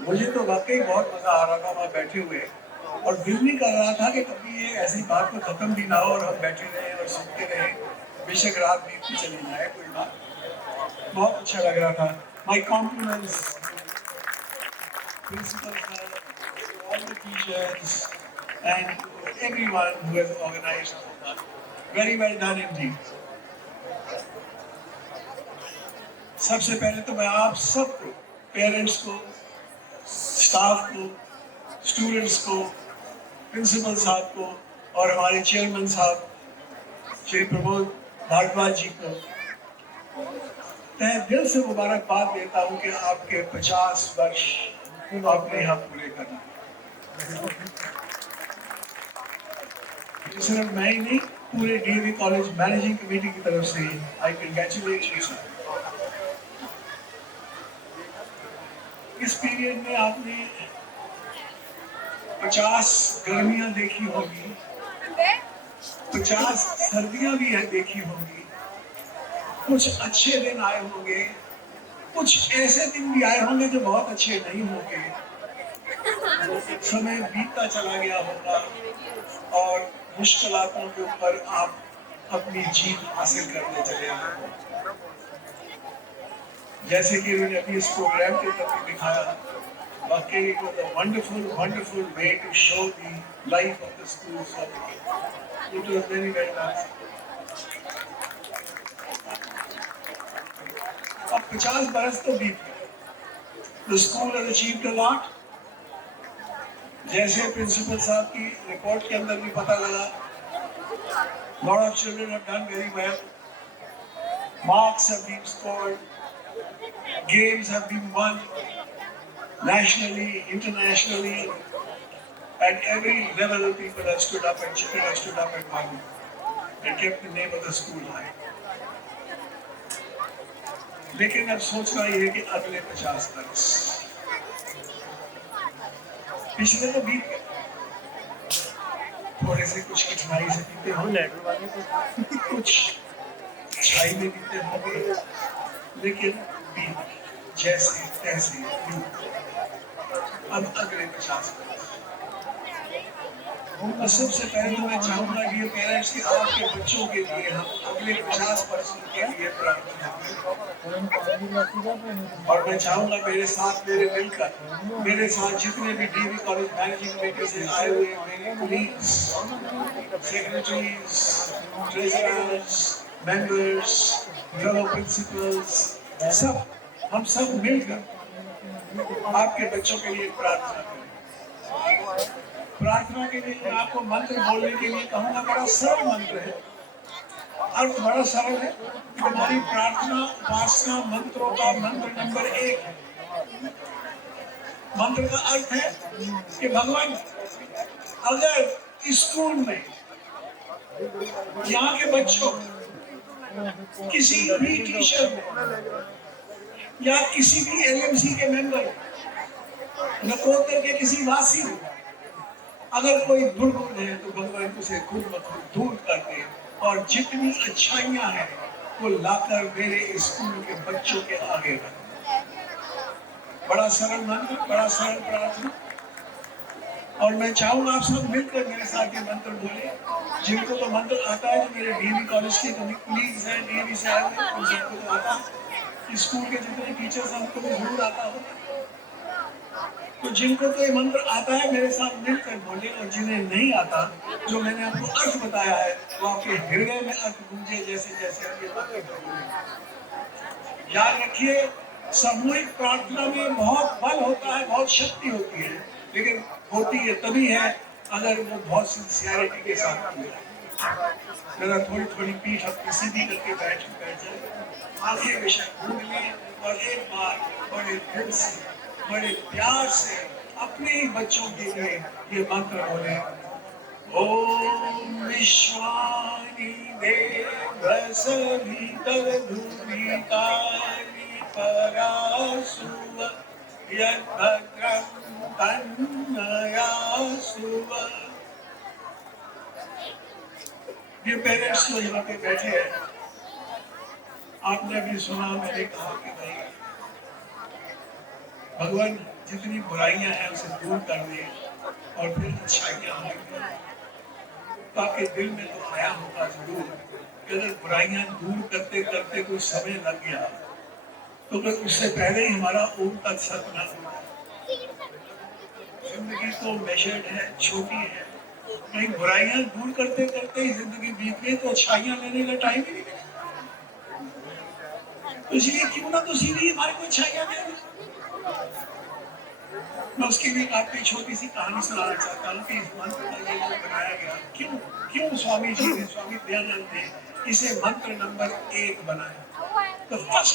मुझे तो वाकई बहुत मजा आ रहा था वहाँ बैठे हुए, और दिल नहीं कर रहा था कि कभी ये ऐसी बात को खत्म भी ना हो और हम बैठे रहे और सुनते रहे, बेशक रात बीतती चली जाए, कोई बात। बहुत अच्छा लग रहा था। My compliments principal sir, all the teachers and everyone who has organised. Very well done indeed. सबसे पहले तो मैं आप सबको, पेरेंट्स को, स्टाफ को, स्टूडेंट्स को, प्रिंसिपल साहब को और हमारे चेयरमैन साहब श्री प्रमोद भारद्वाज जी को तहे दिल से मुबारकबाद देता हूँ कि आपके 50 वर्ष आपने यहाँ पूरे करना। सिर्फ मैं ही नहीं, पूरे डीएवी कॉलेज मैनेजिंग कमेटी की तरफ से आई कंग्रेचुलेट यू सर। इस पीरियड में आपने 50 गर्मियां देखी होगी, 50 सर्दियां भी है देखी होंगी, कुछ अच्छे दिन आए होंगे, कुछ ऐसे दिन भी आए होंगे जो बहुत अच्छे नहीं होंगे। समय बीतता चला गया होगा और मुश्किलातों के ऊपर आप अपनी जीत हासिल करते चले आए। जैसे कि मैंने अभी इस प्रोग्राम के तहत दिखाया, वाकई it was a wonderful way to show the life of the school. So it was very nice. अब 50 बरस तो बीत गए। The school has achieved a lot. जैसे प्रिंसिपल साहब की रिपोर्ट के अंदर भी पता लगा, lot of children have done very well. Marks have been scored, games have been won nationally, internationally. At every level, people have stood up and children have stood up and won and kept the name of the school high. लेकिन अब सोचना ये है कि अगले 50 बरस, पिछले तो बीत गए, थोड़े से कुछ कठिनाई से बीते होंगे, कुछ छाई में बीते होंगे, लेकिन बीत जैसे तैसे अब अगले 50 बरस। और सबसे पहले तो मैं चाहूंगा कि ये पेरेंट्स की आपके बच्चों के लिए हम अगले 50 वर्षों के लिए प्रार्थना करें। और मैं चाहूंगा मेरे साथ, मेरे मिलकर, मेरे साथ जितने भी डीवी कॉलेज मैनेजिंग कमेटी से आए हुए मेरे colleagues, secretaries, treasurers, members, fellow principles, सब, हम सब मिलकर आपके बच्चों के लिए प्रार्थना करें। प्रार्थना के लिए मैं आपको मंत्र बोलने के लिए कहूँगा, बड़ा सरल मंत्र है, अर्थ बड़ा सरल है। हमारी प्रार्थना उपासना मंत्रों का मंत्र नंबर 1 है। मंत्र का अर्थ है कि भगवान, अगर स्कूल में यहाँ के बच्चों, किसी भी टीचर या किसी भी एलएमसी के मेंबर, नकोदर के किसी वासी में अगर कोई दुर्गुण है तो भगवान उसे खुद ब खुद दूर कर दे, और जितनी अच्छाइयां हैं वो लाकर मेरे स्कूल के बच्चों के आगे रख। बड़ा सरल मंत्र, बड़ा सरल प्रार्थना, और मैं चाहूंगा आप सब मिलकर मेरे साथ ये मंत्र बोले। जिनको तो मंत्र आता है, जो मेरे डीवी कॉलेज के कलीग्स हैं, डीवी से आए हैं, उन सबको तो आता है, स्कूल के जितने टीचर्स हैं उनको भी जरूर आता हो। तो जिनको तो ये मंत्र आता है मेरे साथ मिलकर बोले, और जिन्हें नहीं आता, जो मैंने आपको अर्थ बताया है, वो आपके हृदय में अर्थ गूंजे जैसे जैसे आप ये बातें करोगे। याद रखिए, सामूहिक प्रार्थना में बहुत बल होता है, बहुत शक्ति होती है, लेकिन होती है तभी है अगर वो बहुत सिंसियरिटी के साथ की है। जरा थोड़ी थोड़ी पीठ अपनी सीधी करके बैठ जाए, आंखें बेशक घूम लें, और एक बार बड़े दिल से, बड़े प्यार से अपने ही बच्चों के लिए ये मंत्र बोले। ओम विश्वानि देव सवितर धुरितानि परासुव यद्भद्रं तन्नयासुव। ये पेरेंट्स जो यहाँ पे बैठे हैं, आपने भी सुना, मैंने कहा कि भाई भगवान जितनी बुराइयां हैं उसे दूर करने और फिर अच्छाइयां होंगी। तो आपके दिल में तो आया होगा जरूर कि अगर बुराइयां दूर करते करते कुछ समय लग गया तो अगर उससे पहले ही हमारा ओम तक सत न हुआ। जिंदगी तो मेजर्ड है, छोटी है, कहीं बुराइयां दूर करते करते ही जिंदगी बीत गई तो अच्छाइयां लेने का टाइम ही नहीं मिला। तो इसलिए क्यों ना तो सीधी हमारे को अच्छाइयां दे। मैं उसकी भी आपको छोटी सी कहानी सुनाना चाहता हूँ कि इस मंत्र का ये जो बनाया गया, क्यों क्यों स्वामी जी ने, स्वामी दयानंद ने इसे मंत्र नंबर 1 बनाया। तो फर्स्ट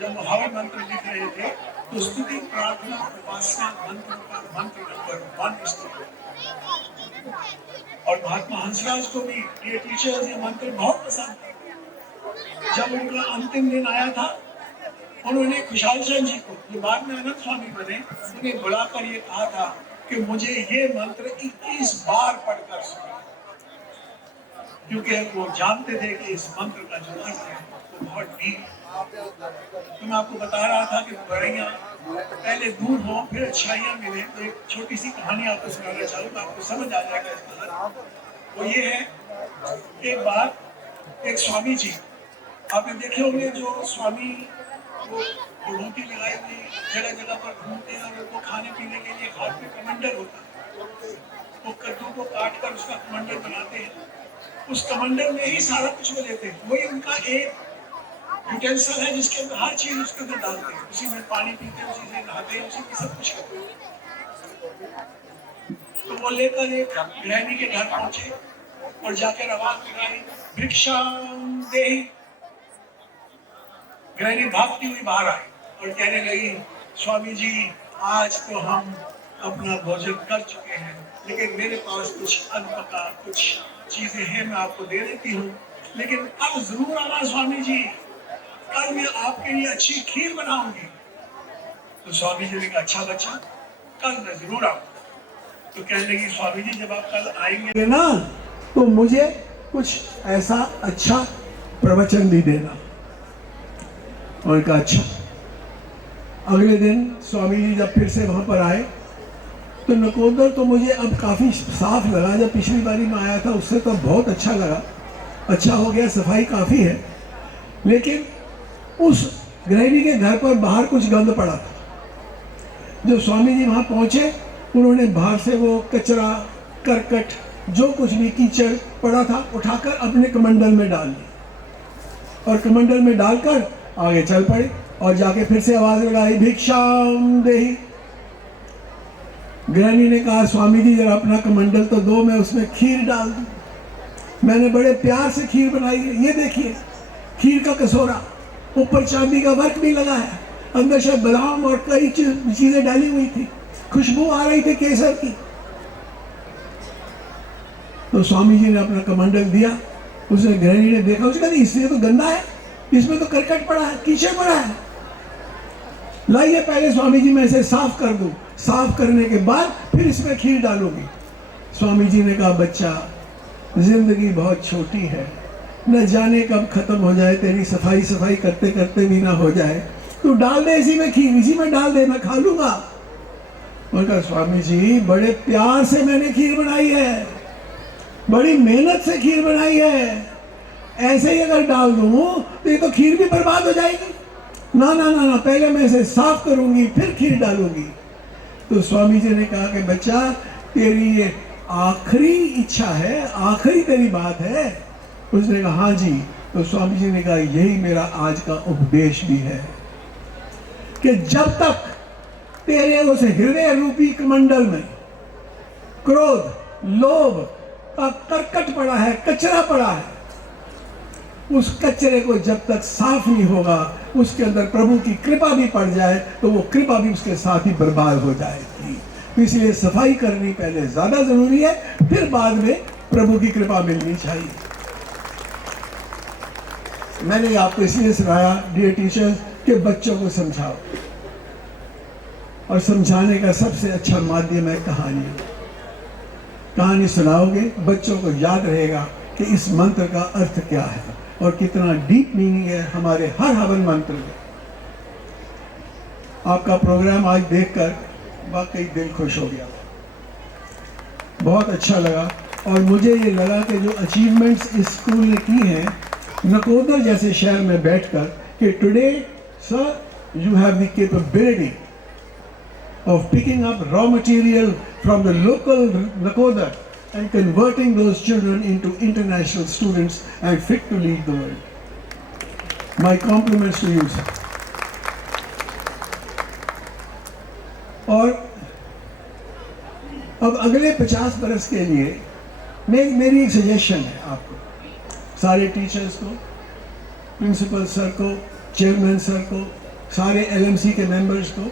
जब हवा मंत्र लिख रहे थे तो स्तुति प्रार्थना उपासना मंत्र का मंत्र नंबर 1 स्तुति। और महात्मा हंसराज को भी ये टीचर्स ये मंत्र बहुत पसंद था। जब उनका अंतिम दिन आया था उन्होंने खुशहाल चंद जी को, जो बाद में अनंत स्वामी बने, उन्हें बुलाकर ये कहा था कि मुझे ये मंत्र 21 बार पढ़कर सुना, क्योंकि वो जानते थे कि इस मंत्र का जो अर्थ है वो बहुत डीप। तो मैं आपको बता रहा था कि बुराइयां पहले दूर हो फिर अच्छाइयां मिले। तो एक छोटी सी कहानी आपको सुनाना चाहूँगा, आपको समझ आ जाएगा इसका। वो ये है, एक बार एक स्वामी जी, आपने देखे होंगे जो स्वामी वो रोटी लगाई हुई जगह जगह पर घूमते हैं और उनको खाने पीने के लिए हाथ में कमंडल होता है। वो कद्दू को काट कर उसका कमंडल बनाते हैं, उस कमंडल में ही सारा कुछ वो लेते हैं। वही उनका एक यूटेंसिल है जिसके अंदर हर चीज उसके अंदर डालते हैं, उसी में पानी पीते हैं, उसी से नहाते हैं, उसी में सब कुछ करते हैं। तो वो लेकर एक गृहिणी के घर पहुंचे और जाकर आवाज लगाई, भिक्षाम देहि। गृहिणी भागती हुई बाहर आई और कहने लगी, स्वामी जी आज तो हम अपना भोजन कर चुके हैं, लेकिन मेरे पास कुछ अल्पका कुछ चीजें हैं, मैं आपको दे देती हूँ, लेकिन कल जरूर आना स्वामी जी, कल मैं आपके लिए अच्छी खीर बनाऊंगी। तो स्वामी जी ने कहा, अच्छा बच्चा, कल मैं जरूर आऊंगा। तो कहने लगी, स्वामी जी जब आप कल आएंगे ना तो मुझे कुछ ऐसा अच्छा प्रवचन भी देना। और कहा अच्छा। अगले दिन स्वामी जी जब फिर से वहां पर आए तो नकोदर तो मुझे अब काफी साफ लगा, जब पिछली बारी में आया था उससे तो बहुत अच्छा लगा, अच्छा हो गया, सफाई काफी है। लेकिन उस गृहिणी के घर पर बाहर कुछ गंद पड़ा था। जब स्वामी जी वहां पहुंचे उन्होंने बाहर से वो कचरा करकट जो कुछ भी कीचड़ पड़ा था उठाकर अपने कमंडल में डाल दिया और कमंडल में डालकर आगे चल पड़े और जाके फिर से आवाज लगाई, भिक्षाम देहि। गृहिणी ने कहा, स्वामी जी जरा अपना कमंडल तो दो, मैं उसमें खीर डाल दूं। मैंने बड़े प्यार से खीर बनाई है, ये देखिए खीर का कटोरा, ऊपर चांदी का वर्क भी लगा है, अंदर से बादाम और कई चीजें डाली हुई थी, खुशबू आ रही थी केसर की। तो स्वामी जी ने अपना कमंडल दिया, उसने गृहिणी ने देखा, उसने कहा इसमें तो गंदा है, इसमें तो करकट पड़ा है, कीचड़ पड़ा है, लाइए पहले स्वामी जी मैं इसे साफ कर दूं, साफ करने के बाद फिर इसमें खीर डालूंगी। स्वामी जी ने कहा, बच्चा जिंदगी बहुत छोटी है, न जाने कब खत्म हो जाए, तेरी सफाई सफाई करते करते भी ना हो जाए, तू डाल दे इसी में खीर, इसी में डाल दे, मैं खा लूंगा। उन्होंने कहा, स्वामी जी बड़े प्यार से मैंने खीर बनाई है, बड़ी मेहनत से खीर बनाई है, ऐसे ही अगर डाल दूं तो ये तो खीर भी बर्बाद हो जाएगी। ना ना ना ना, पहले मैं इसे साफ करूंगी फिर खीर डालूंगी। तो स्वामी जी ने कहा कि बच्चा तेरी ये आखिरी इच्छा है, आखिरी तेरी बात है। उसने कहा, हाँ जी। तो स्वामी जी ने कहा, यही मेरा आज का उपदेश भी है कि जब तक तेरे उस हृदय रूपी कमंडल में क्रोध लोभ का करकट पड़ा है, कचरा पड़ा है, उस कचरे को जब तक साफ नहीं होगा, उसके अंदर प्रभु की कृपा भी पड़ जाए तो वो कृपा भी उसके साथ ही बर्बाद हो जाएगी। तो इसलिए सफाई करनी पहले ज्यादा जरूरी है, फिर बाद में प्रभु की कृपा मिलनी चाहिए। मैंने आपको इसलिए सुनाया डियर टीचर्स कि बच्चों को समझाओ, और समझाने का सबसे अच्छा माध्यम है कहानी। कहानी सुनाओगे बच्चों को याद रहेगा कि इस मंत्र का अर्थ क्या है और कितना डीप मीनिंग है हमारे हर हवन मंत्र में। आपका प्रोग्राम आज देखकर वाकई दिल खुश हो गया, बहुत अच्छा लगा। और मुझे ये लगा कि जो अचीवमेंट्स इस स्कूल ने की हैं नकोदर जैसे शहर में बैठकर, कि today sir you have the capability of picking up raw material from the local Nakoda and converting those children into international students and fit to lead the world. My compliments to you, sir. और अब अगले 50 बरस के लिए मेरी एक suggestion है आपको, सारे टीचर्स को, प्रिंसिपल सर को, चेयरमैन सर को, सारे एलएमसी के मेंबर्स को,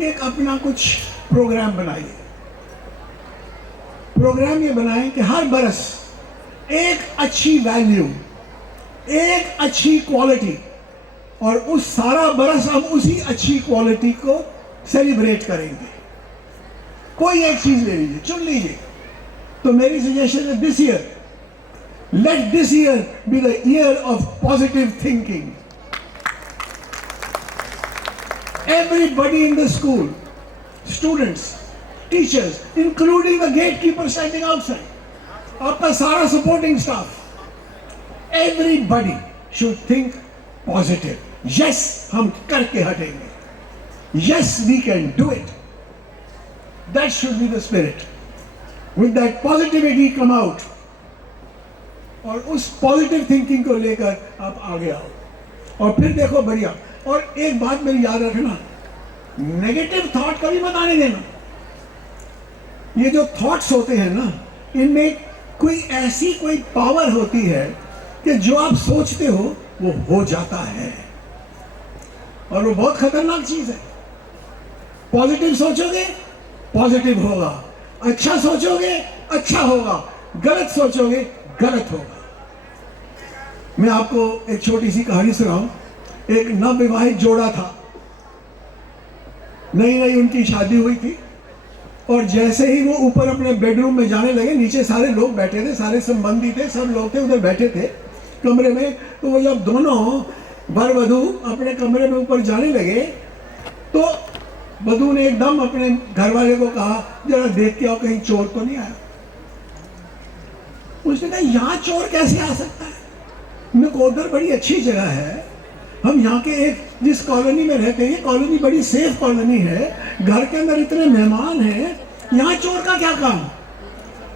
एक अपना कुछ प्रोग्राम बनाइए। प्रोग्राम ये बनाएं कि हर बरस एक अच्छी वैल्यू, एक अच्छी क्वालिटी, और उस सारा बरस हम उसी अच्छी क्वालिटी को सेलिब्रेट करेंगे। कोई एक चीज ले लीजिए, चुन लीजिए। तो मेरी सजेशन है this year, let this year be the year of positive thinking. Everybody in the school, students, teachers, including the gatekeeper standing outside, आपका सारा supporting staff, everybody should think positive. Yes, हम करके हटेंगे. Yes, we can do it. That should be the spirit. With that positivity come out. और उस positive thinking को लेकर आप आगे आओ और फिर देखो बढ़िया। और एक बात मेरी याद रखना, नेगेटिव थॉट कभी मत आने देना। ये जो थॉट्स होते हैं ना, इनमें कोई पावर होती है कि जो आप सोचते हो वो हो जाता है, और वो बहुत खतरनाक चीज है। पॉजिटिव सोचोगे पॉजिटिव होगा, अच्छा सोचोगे अच्छा होगा, गलत सोचोगे गलत होगा। मैं आपको एक छोटी सी कहानी सुनाऊं। एक नवविवाहित जोड़ा था, नई नई उनकी शादी हुई थी, और जैसे ही वो ऊपर अपने बेडरूम में जाने लगे, नीचे सारे लोग बैठे थे, सारे संबंधी थे, सब लोग थे उधर बैठे थे कमरे में। तो वो जब दोनों वर वधू अपने कमरे में ऊपर जाने लगे, तो वधू ने एकदम अपने घर वाले को कहा, जरा देख के आओ कहीं चोर तो नहीं आया। उसने कहा, यहाँ चोर कैसे आ सकता है, नकोदर बड़ी अच्छी जगह है, हम यहाँ के एक जिस कॉलोनी में रहते हैं, कॉलोनी बड़ी सेफ कॉलोनी है, घर के अंदर इतने मेहमान हैं, यहाँ चोर का क्या काम।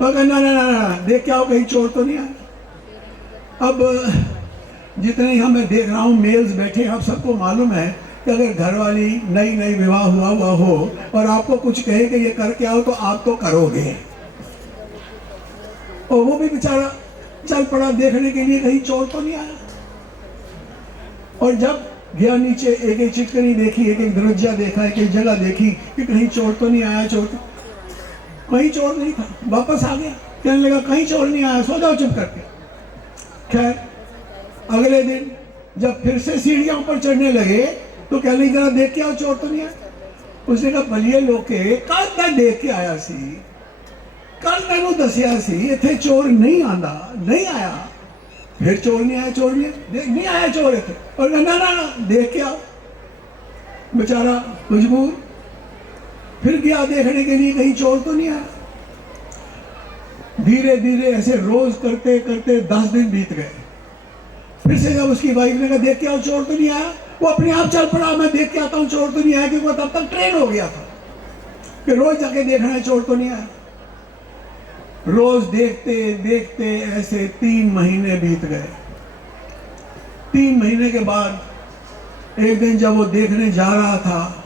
और ना ना ना देख के आओ कहीं चोर तो नहीं आया। अब जितने ही मैं देख रहा हूँ मेल्स बैठे, आप सबको मालूम है कि अगर घरवाली नई विवाह हुआ हो और आपको कुछ कहे कि ये करके आओ, तो आप तो करोगे। और वो भी बेचारा चल पड़ा देखने के लिए कहीं चोर तो नहीं आया। और जब गया नीचे, एक एक चिटकनी देखी, एक एक दरवाजा देखा, एक एक जगह देखी कि कहीं चोर तो नहीं आया, कहीं चोर नहीं था। वापस आ गया, कहने लगा कहीं चोर नहीं आया, सो जाओ चुप करके। खैर अगले दिन जब फिर से सीढ़ियां ऊपर चढ़ने लगे, तो कहने लगे जरा देख के आओ चोर तो नहीं आया। उसने कहा भलिए लोके, कल मैं देख के आया सी, कल मैंने दसिया सी इथे चोर नहीं आंदा, नहीं आया। फिर चोर नहीं आया, चोर नहीं आया चोर इथे। और ना देख के आओ। बेचारा मजबूर फिर गया देखने के लिए कहीं चोर तो नहीं आया। धीरे धीरे ऐसे रोज करते करते 10 दिन बीत गए। फिर से जब उसकी वाइफ ने कहा देख के आओ चोर तो नहीं आया, वो अपने आप चल पड़ा, मैं देख के आता हूँ चोर तो नहीं आया, क्योंकि वो तब तक ट्रेन हो गया था कि रोज जाके देखना है चोर तो नहीं आया। रोज देखते देखते ऐसे 3 महीने बीत गए। 3 महीने के बाद एक दिन जब वो देखने जा रहा था,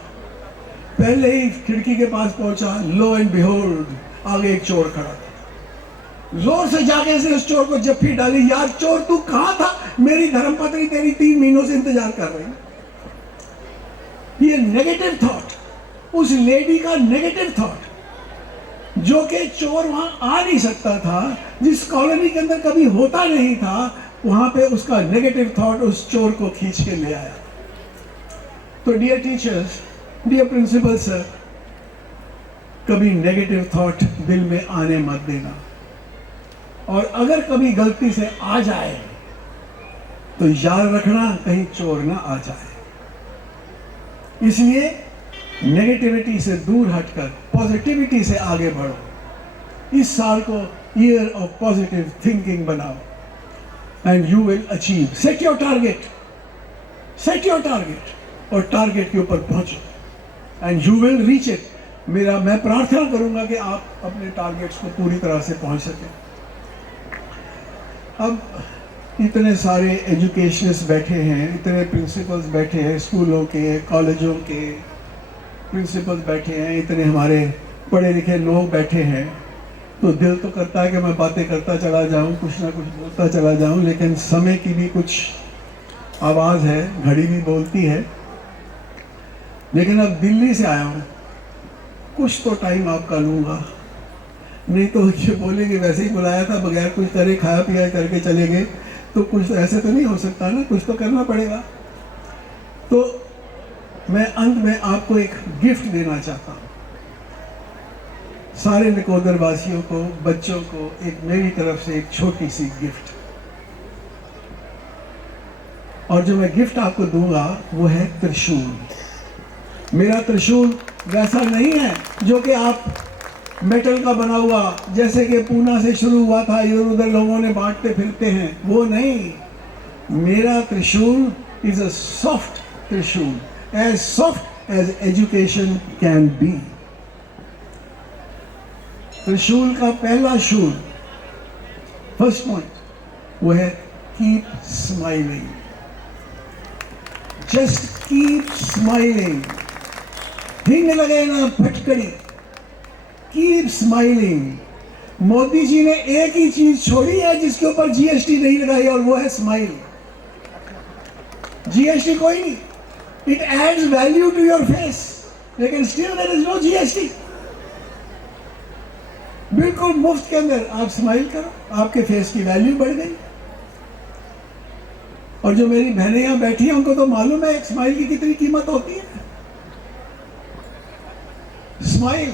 पहले ही खिड़की के पास पहुंचा, लो एंड बिहोल्ड आगे एक चोर खड़ा था। जोर से जाके उसने उस चोर को जप्फी डाली, यार चोर तू कहां था, मेरी धर्मपत्नी तेरी 3 महीनों से इंतजार कर रही। ये नेगेटिव थॉट, उस लेडी का नेगेटिव थॉट, जो कि चोर वहां आ नहीं सकता था, जिस कॉलोनी के अंदर कभी होता नहीं था, वहां पे उसका नेगेटिव थॉट उस चोर को खींच के ले आया। तो dear teachers, dear principal sir, कभी नेगेटिव थॉट दिल में आने मत देना, और अगर कभी गलती से आ जाए तो याद रखना कहीं चोर ना आ जाए। इसलिए नेगेटिविटी से दूर हटकर पॉजिटिविटी से आगे बढ़ो। इस साल को ईयर ऑफ पॉजिटिव थिंकिंग बनाओ and you will achieve. Set your target, set your target और टारगेट के ऊपर पहुंचो and you will reach it. मैं प्रार्थना करूंगा कि आप अपने टारगेट्स को पूरी तरह से पहुंच सकें। अब इतने सारे एजुकेशनिस्ट बैठे हैं, इतने प्रिंसिपल्स बैठे हैं, स्कूलों के कॉलेजों के प्रिंसिपल्स बैठे हैं, इतने हमारे पढ़े लिखे लोग बैठे हैं, तो दिल तो करता है कि मैं बातें करता चला जाऊं, कुछ ना कुछ बोलता चला जाऊं, लेकिन समय की भी कुछ आवाज़ है, घड़ी भी बोलती है। लेकिन अब दिल्ली से आया हूं, कुछ तो टाइम आपका लूँगा, नहीं तो ये बोलेंगे वैसे ही बुलाया था, बगैर कुछ करे खाया पिया करके चले गए, तो कुछ ऐसे तो नहीं हो सकता ना, कुछ तो करना पड़ेगा। तो मैं अंत में आपको एक गिफ्ट देना चाहता हूँ, सारे नकोदर वासियों को, बच्चों को, एक मेरी तरफ से एक छोटी सी गिफ्ट। और जो मैं गिफ्ट आपको दूंगा वो है त्रिशूल। मेरा त्रिशूल वैसा नहीं है जो कि आप मेटल का बना हुआ, जैसे कि पूना से शुरू हुआ था, इधर उधर लोगों ने बांटते फिरते हैं, वो नहीं। मेरा त्रिशूल इज अ सॉफ्ट त्रिशूल, as soft as education can be. त्रिशूल का पहला शूल, फर्स्ट पॉइंट, वो है keep smiling, just keep smiling. हिंग लगे ना फटकड़ी, कीप स्माइलिंग। मोदी जी ने एक ही चीज छोड़ी है जिसके ऊपर जीएसटी नहीं लगाई, और वो है स्माइल। जीएसटी कोई नहीं, it adds value to your face, लेकिन still there is no GST. बिल्कुल मुफ्त के अंदर आप स्माइल करो, आपके फेस की वैल्यू बढ़ गई। और जो मेरी बहनें यहां बैठी हैं उनको तो मालूम है एक स्माइल की कितनी कीमत होती है। स्माइल,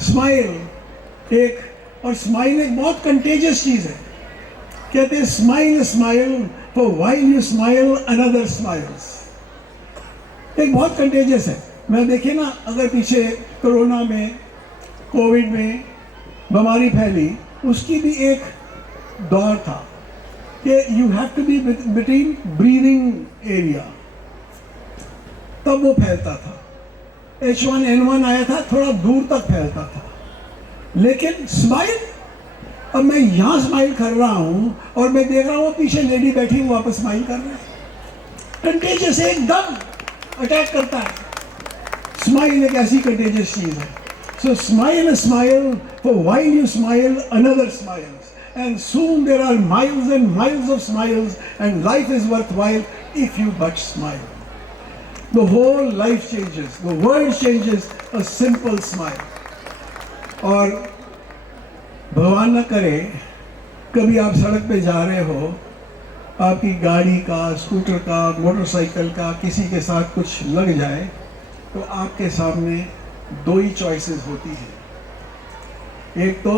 स्माइल एक, और स्माइल एक बहुत कंटेजियस चीज है। कहते हैं smile smile for while you smile another smiles. एक बहुत कंटेजियस है। मैं देखिए ना, अगर पीछे कोरोना में, कोविड में बीमारी फैली, उसकी भी एक दौर था कि you have to be between breathing area, तब वो फैलता था। H1N1 आया था, थोड़ा दूर तक फैलता था। लेकिन स्माइल, अब मैं यहाँ स्माइल कर रहा हूँ और मैं देख रहा हूँ पीछे लेडी बैठी हुई वापस स्माइल कर रहे हैं। कंटेजियस, एकदम अटैक करता है। स्माइल एक ऐसी कंटेजियस चीज है। So smile smile for while you smile another smiles, and soon there are miles and miles of smiles, and life is worthwhile if you but smile. The whole life changes, the world changes, a simple smile. और भगवान न करे कभी आप सड़क पे जा रहे हो, आपकी गाड़ी का, स्कूटर का, मोटरसाइकिल का किसी के साथ कुछ लग जाए, तो आपके सामने दो ही चॉइसेस होती हैं। एक तो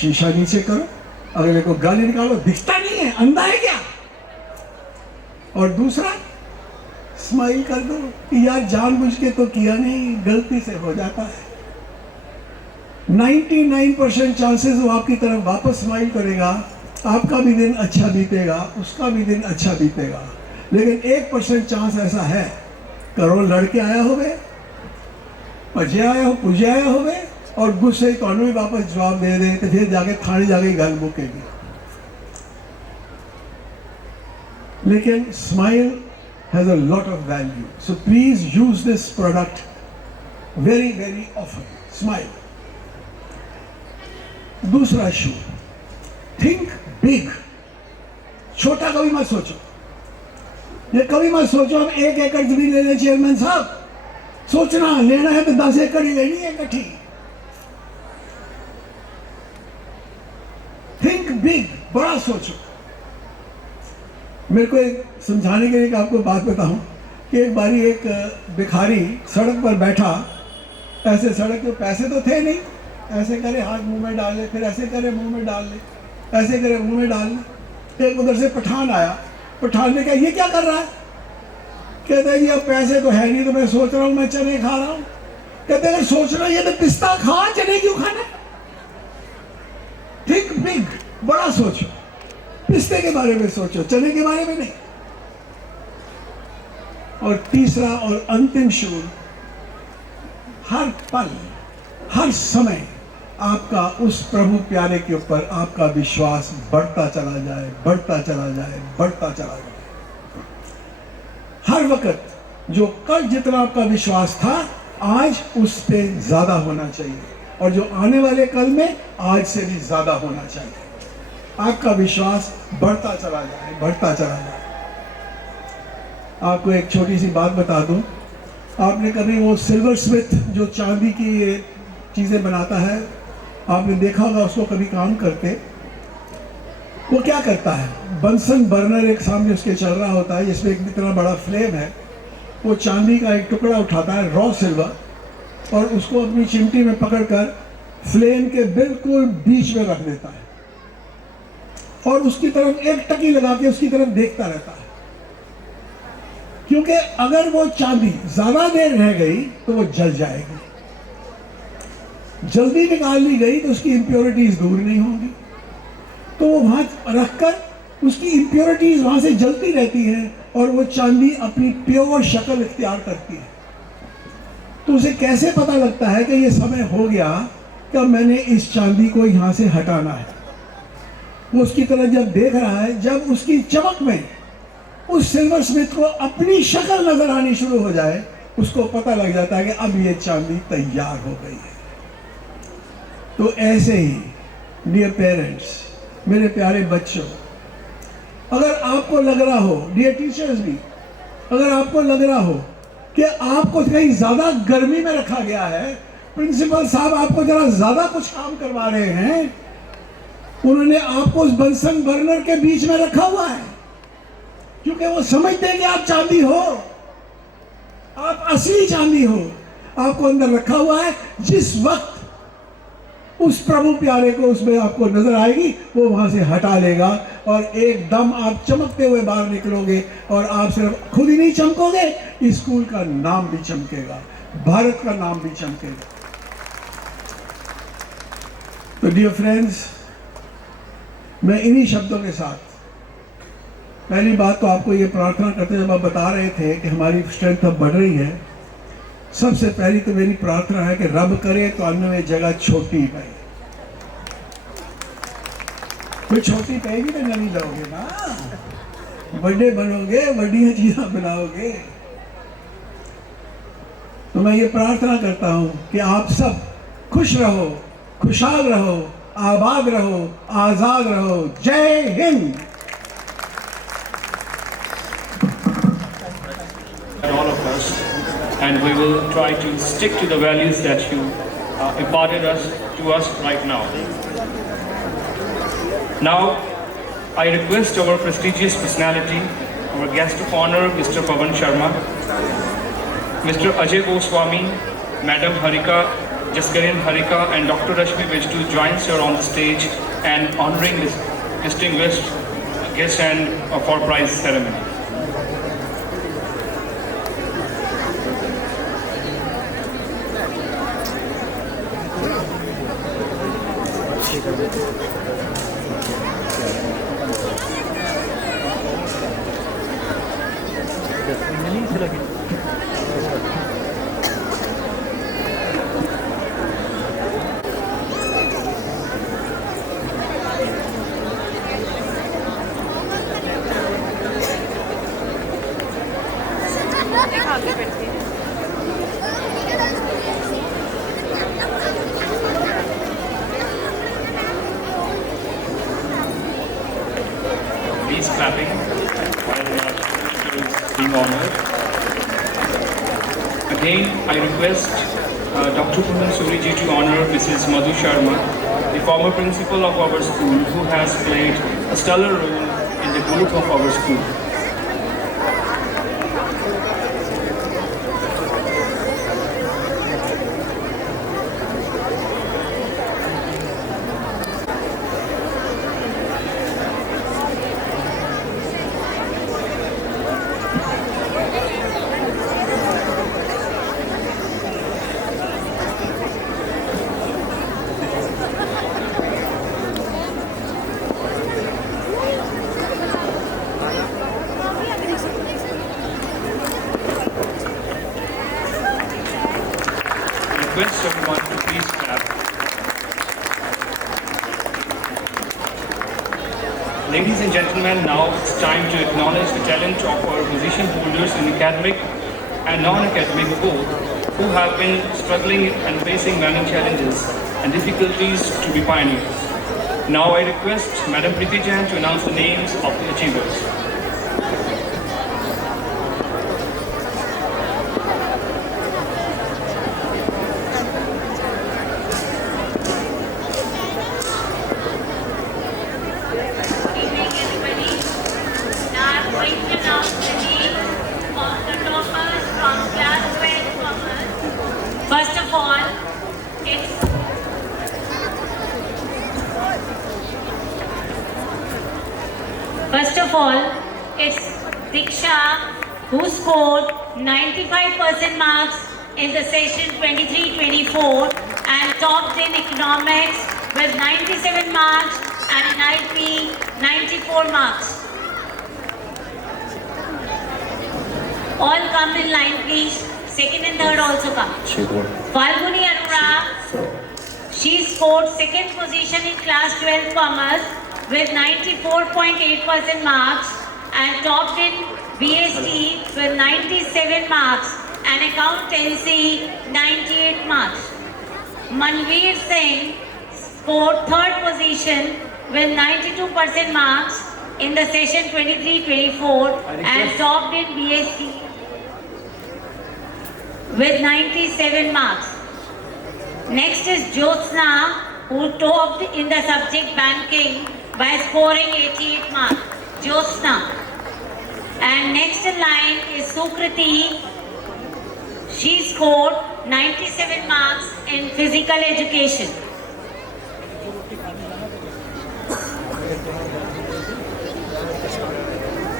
शीशा नीचे करो, अगले को गाली निकालो, दिखता नहीं है, अंधा है क्या? और दूसरा स्माइल कर दो कि यार जानबूझ के तो किया नहीं, गलती से हो जाता है। 99% चांसेस वो आपकी तरफ वापस स्माइल करेगा, आपका भी दिन अच्छा बीतेगा, उसका भी दिन अच्छा बीतेगा। लेकिन 1% चांस ऐसा है, करोड़ लड़के आया होवे, भजे आया हो, पूजे आया होवे, और गुस्से भी वापस जवाब दे दे, तो फिर जाके थाने जाके गल मुकेगी। लेकिन smile has a lot of value. So please use this product very, very often. Smile. दूसरा शू, think big. छोटा कभी मत सोचो। ये कभी मत सोचो हम 1 एकड़ जमीन ले लें चेयरमैन साहब। सोचना लेना है तो 10 एकड़ ही लेनी है इकट्ठी। Think big, बड़ा सोचो। मेरे को एक समझाने के लिए कि आपको बात बताऊं कि एक बारी एक भिखारी सड़क पर बैठा, ऐसे सड़क पे पैसे तो थे नहीं, ऐसे करे हाथ मुंह में डाल ले, फिर ऐसे करे मुंह में डाल ले, ऐसे करे मुंह में डाल ले। एक उधर से पठान आया, पठान ने कहा ये क्या कर रहा है? कहते हैं जी अब पैसे तो है नहीं तो मैं सोच रहा हूं मैं चने खा रहा हूं। कहते हैं सोच रहा है ये तो पिस्ता खा, चने क्यों खाना? थिंक बिग, बड़ा सोचो, पिस्ते के बारे में सोचो, चने के बारे में नहीं। और तीसरा और अंतिम शूल, हर पल हर समय आपका उस प्रभु प्यारे के ऊपर आपका विश्वास बढ़ता चला जाए, बढ़ता चला जाए, बढ़ता चला जाए। हर वक्त जो कल जितना आपका विश्वास था आज उस पे ज्यादा होना चाहिए, और जो आने वाले कल में आज से भी ज्यादा होना चाहिए। आपका विश्वास बढ़ता चला जाए, बढ़ता चला जाए। आपको एक छोटी सी बात बता दूं, आपने कभी वो सिल्वर स्मिथ जो चांदी की चीजें बनाता है, आपने देखा होगा उसको कभी काम करते। वो क्या करता है, बंसन बर्नर एक सामने उसके चल रहा होता है जिसमें एक इतना बड़ा फ्लेम है। वो चांदी का एक टुकड़ा उठाता है, रॉ सिल्वर, और उसको अपनी चिमटी में पकड़कर फ्लेम के बिल्कुल बीच में रख देता है, और उसकी तरफ एक टकी लगा के उसकी तरफ देखता रहता है। क्योंकि अगर वो चांदी ज्यादा देर रह गई तो वो जल जाएगी, जल्दी निकाल ली गई तो उसकी इंप्योरिटीज दूर नहीं होंगी, तो वो वहां रखकर उसकी इंप्योरिटीज वहां से जलती रहती है और वो चांदी अपनी प्योर शक्ल इख्तियार करती है। तो उसे कैसे पता लगता है कि ये समय हो गया कि मैंने इस चांदी को यहां से हटाना है? वो उसकी तरफ जब देख रहा है, जब उसकी चमक में उस सिल्वर स्मिथ को अपनी शक्ल नजर आनी शुरू हो जाए, उसको पता लग जाता है कि अब ये चांदी तैयार हो गई है। तो ऐसे ही डियर पेरेंट्स, मेरे प्यारे बच्चों, अगर आपको लग रहा हो, डियर टीचर्स भी, अगर आपको लग रहा हो कि आपको कहीं ज्यादा गर्मी में रखा गया है, प्रिंसिपल साहब आपको जरा ज्यादा कुछ काम करवा रहे हैं, उन्होंने आपको उस बंसन बर्नर के बीच में रखा हुआ है, क्योंकि वो समझते हैं कि आप चांदी हो, आप असली चांदी हो, आपको अंदर रखा हुआ है। जिस वक्त उस प्रभु प्यारे को उसमें आपको नजर आएगी, वो वहां से हटा लेगा और एकदम आप चमकते हुए बाहर निकलोगे, और आप सिर्फ खुद ही नहीं चमकोगे, स्कूल का नाम भी चमकेगा, भारत का नाम भी चमकेगा। तो डियर फ्रेंड्स, मैं इन्हीं शब्दों के साथ पहली बात तो आपको ये प्रार्थना करते, जब आप बता रहे थे कि हमारी स्ट्रेंथ अब बढ़ रही है, सबसे पहली तो मेरी प्रार्थना है कि रब करे तो अन्य में जगह छोटी पाए। कोई छोटी पाएगी तो नहीं जाओगे ना, बड़े बनोगे, बड़िया चीजें बनाओगे। तो मैं ये प्रार्थना करता हूं कि आप सब खुश रहो, खुशहाल रहो, आबाद रहो, आजाद रहो। जय Hind. All of us, and we will try to stick to the values that you imparted to us right now. Now, I request our prestigious personality, our guest of honor, Mr. Pavan Sharma, Mr. Ajay Goswami, Madam Harika Jaskarin Harika, and Dr. Rashmi Vij to join us here on the stage and honoring this distinguished guest and for prize ceremony. Please clapping while being honored. Again, I request Dr. Puran Suriji to honor Mrs. Madhu Sharma, the former principal of our school, who has played a stellar role in the growth of our school. request everyone to please clap. Ladies and gentlemen, now it's time to acknowledge the talent of our position holders in academic and non-academic both, who have been struggling and facing many challenges and difficulties to be pioneers. Now I request Madam Preeti Jain to announce the names of the achievers. First of all, it's Diksha, who scored 95% marks in the session 23-24 and topped in economics with 97 marks and in IP 94 marks. All come in line, please. Second and third also come. Falguni Arora, she scored second position in class 12 commerce with 94.8% marks and topped in BST with 97 marks and accountancy 98 marks. Manveer Singh scored third position with 92% marks in the session 23-24 and topped in BST with 97 marks. Next is Jyotsna, who topped in the subject banking by scoring 88 marks. Jyotsna. And next in line is Sukriti. She scored 97 marks in physical education.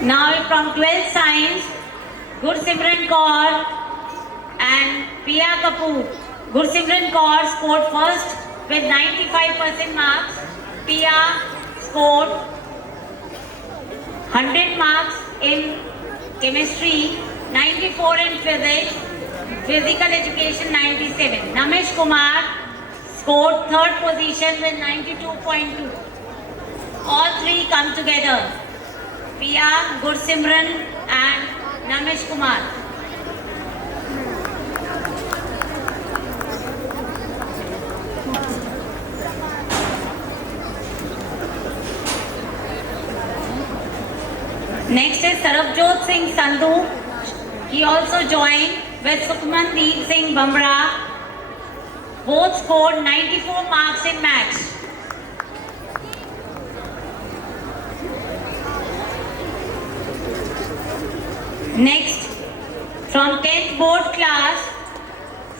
Now from 12th science, Gursimran Kaur and Pia Kapoor. Gursimran Kaur scored first with 95% marks. Pia scored 100 marks in chemistry, 94 in physics, physical education 97. Namesh Kumar scored third position with 92.2. All three come together. Pia, Gursimran and Namesh Kumar. Next is Sarabjot Singh Sandhu. He also joined with Sukhmandeep Singh Bamra. Both scored 94 marks in maths. Next, from 10th board class,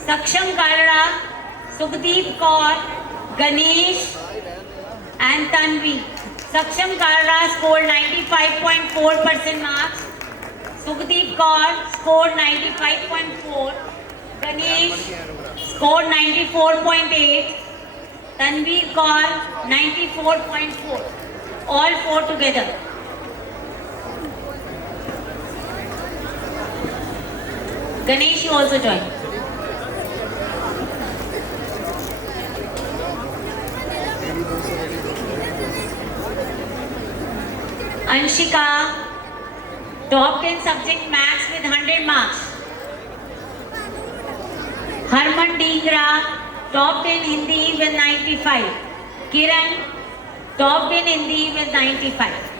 Saksham Kalra, Sukhdeep Kaur, Ganesh and Tanvi. Saksham Kalra scored 95.4% marks. Sukhdeep Kaur scored 95.4. Ganesh scored 94.8. Tanveer Kaur 94.4. All four together. Ganesh, you also joined. Anshika topped in subject maths with 100 marks. Harman Dhingra topped in Hindi with 95. Kiran topped in Hindi with 95.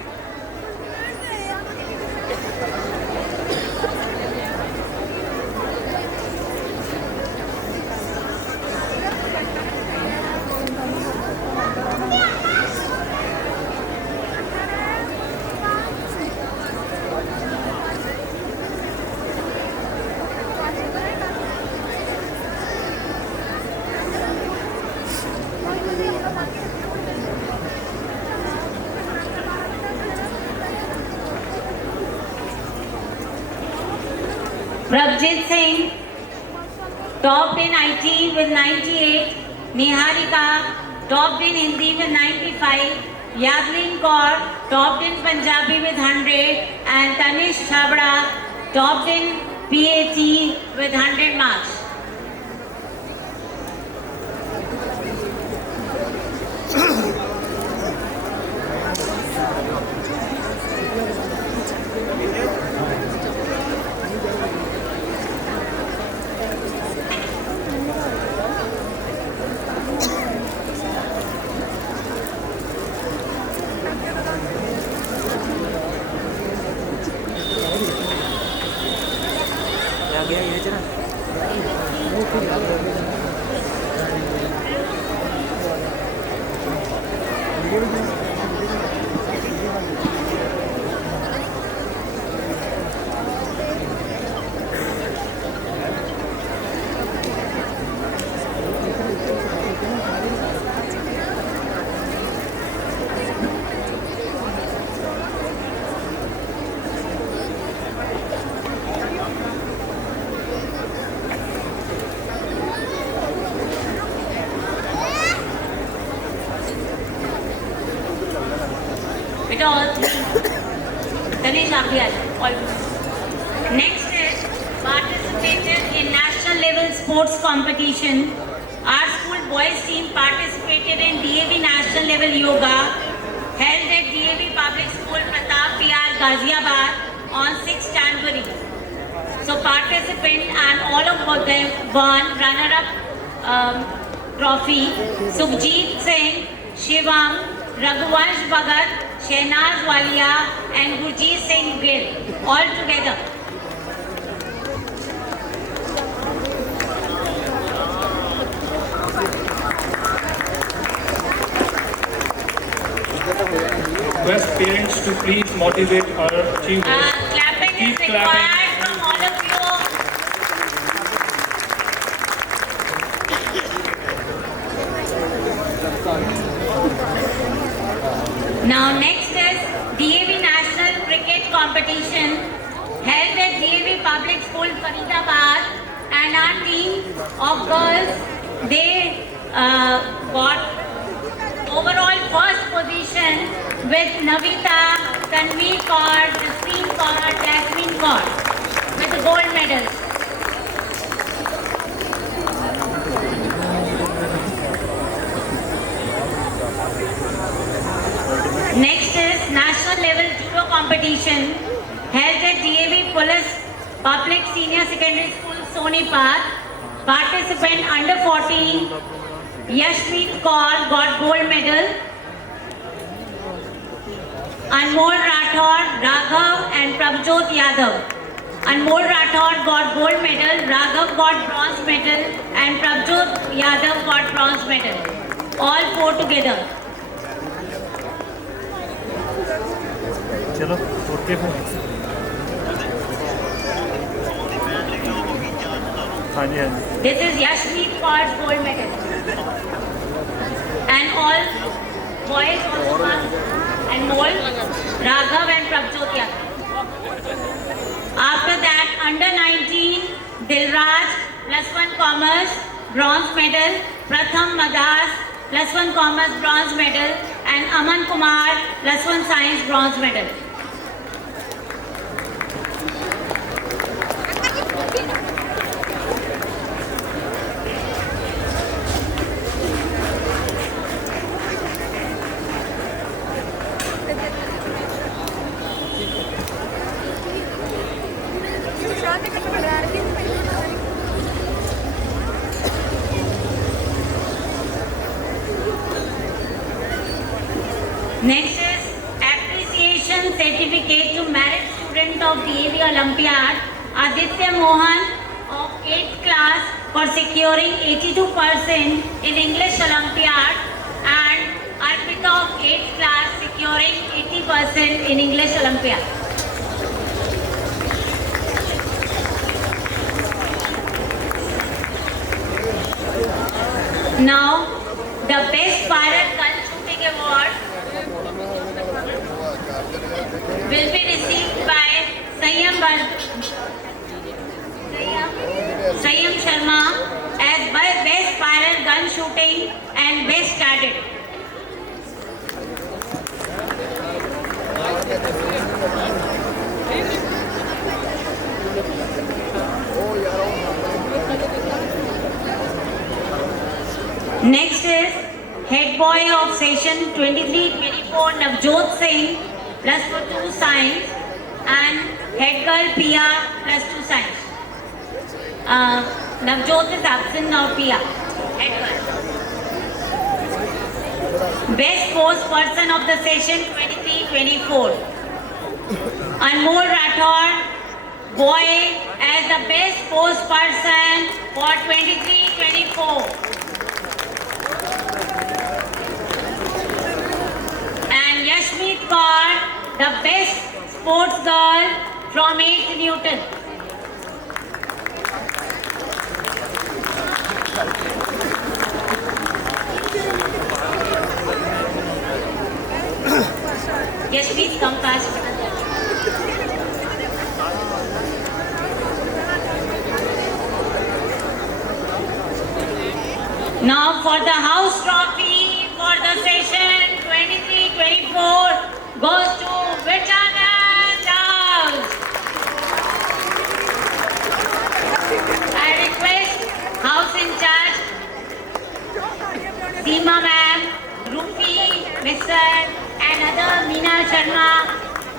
Prabjit Singh topped in IT with 98. Niharika topped in Hindi with 95. Yadlin Kaur topped in Punjabi with 100. And Tanish Chabra topped in PAT with 100 marks. all three. Tanesh, आप भी आ जाओ. Next is participated in national level sports competition. Our school boys team participated in DAV national level yoga held at DAV Public School, Pratap Vihar, Ghaziabad on 6th January. So participant and all of them won runner-up trophy. Sukhjeet Singh, Shivam, Raghuvansh Bhagat, Shehnaz Walia and Gurjeet Singh Gill all together. Request parents to please motivate our achievers. Clapping Keep is required from all of you. Now next is DAV National Cricket Competition held at DAV Public School, Faridabad, and our team of girls, they got overall first position with Navita, Tanvi Kaur, Jasleen Kaur, Jasmine Kaur with gold medals. Next is national level judo competition held at DAV Police Public Senior Secondary School, Sonipat. Participant under 14, Yashmeet Kaur got gold medal. Anmol Rathod, Raghav and Prabjot Yadav. Anmol Rathod got gold medal, Raghav got bronze medal and Prabjot Yadav got bronze medal. All four together. चलो okay हाँ जी हाँ जी This is Yashmeet Kaur's gold medal. And all boys also won. And Mol, Raghav and Prabjot Yadav. After that, under 19, Dilraj, +1 commerce, bronze medal. Pratham Madas, +1 commerce, bronze medal. And Aman Kumar, +1 science, bronze medal. Next is appreciation certificate to merit student of DAV Olympiad, Aditya Mohan of 8th class for securing 82% in English Olympiad and Arpita of 8th class securing 80% in English Olympiad. Now, the Best Bharat Gun Shooting Award will be received by Sayam Sharma as Best Bharat Gun Shooting and Best Cadet. Next is Head Boy of Session 23-24 Navjot Singh +2 Science and Head Girl Pia +2 Science. Navjot is absent now. Pia, Head Girl. Best Sports Person of the Session 23-24 Anmol Rathod, Boy as the Best Sports Person for 23-24. Yashmeet Kaur, the Best Sports Girl from 8th Newton. Yashmeet, come past. Now for the house trophy for the session 23-24 goes to Vijayan Charles. I request House in Charge, Seema ma'am, Rufi, Mr. and other Meena Sharma,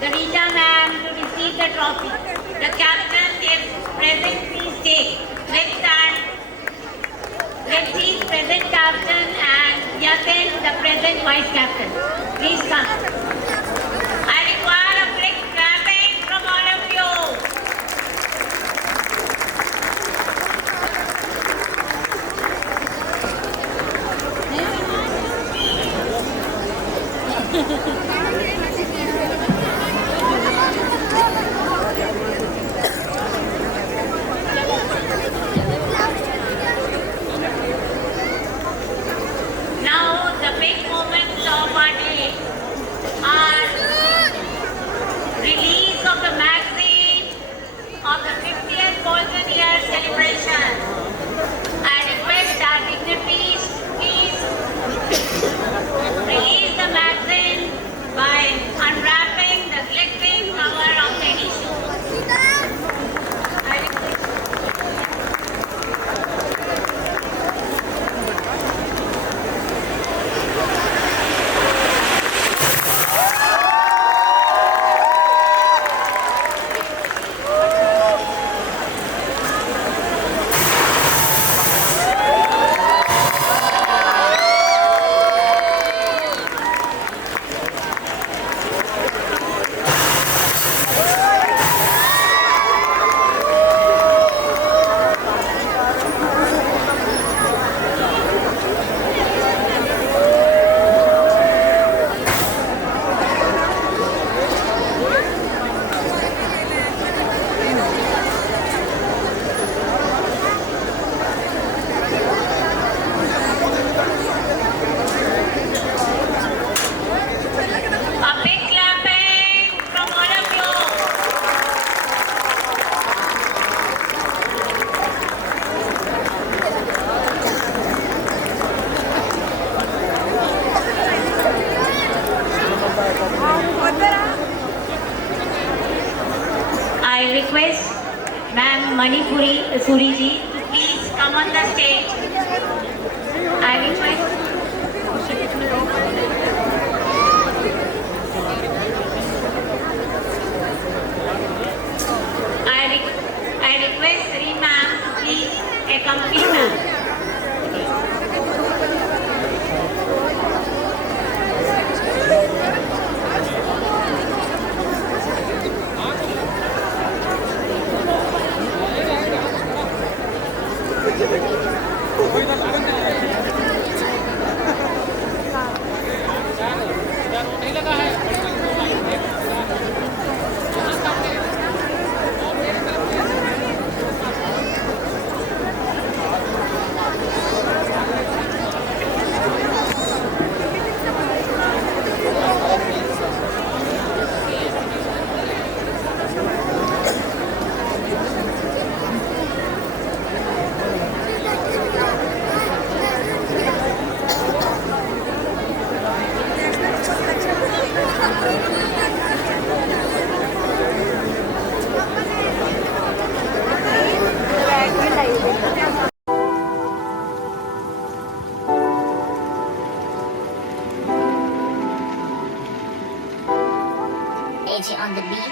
Garita ma'am to receive the trophy. The captain, if present, please take. Let's start. Let's see present captain and Yasin, the present vice captain. Please come. I require a quick clapping from all of you. Now the big moments of our day are release of the magazine of the 50th Golden Year celebration. I request our dignitaries please release the magazine by unwrapping the glittering cover of the issue. I request. A big clapping from all of you. I request Ma'am Manipuri Suri ji to please come on the stage. I request. I request Sri ma'am to please accompany ma'am. AJ on the beat.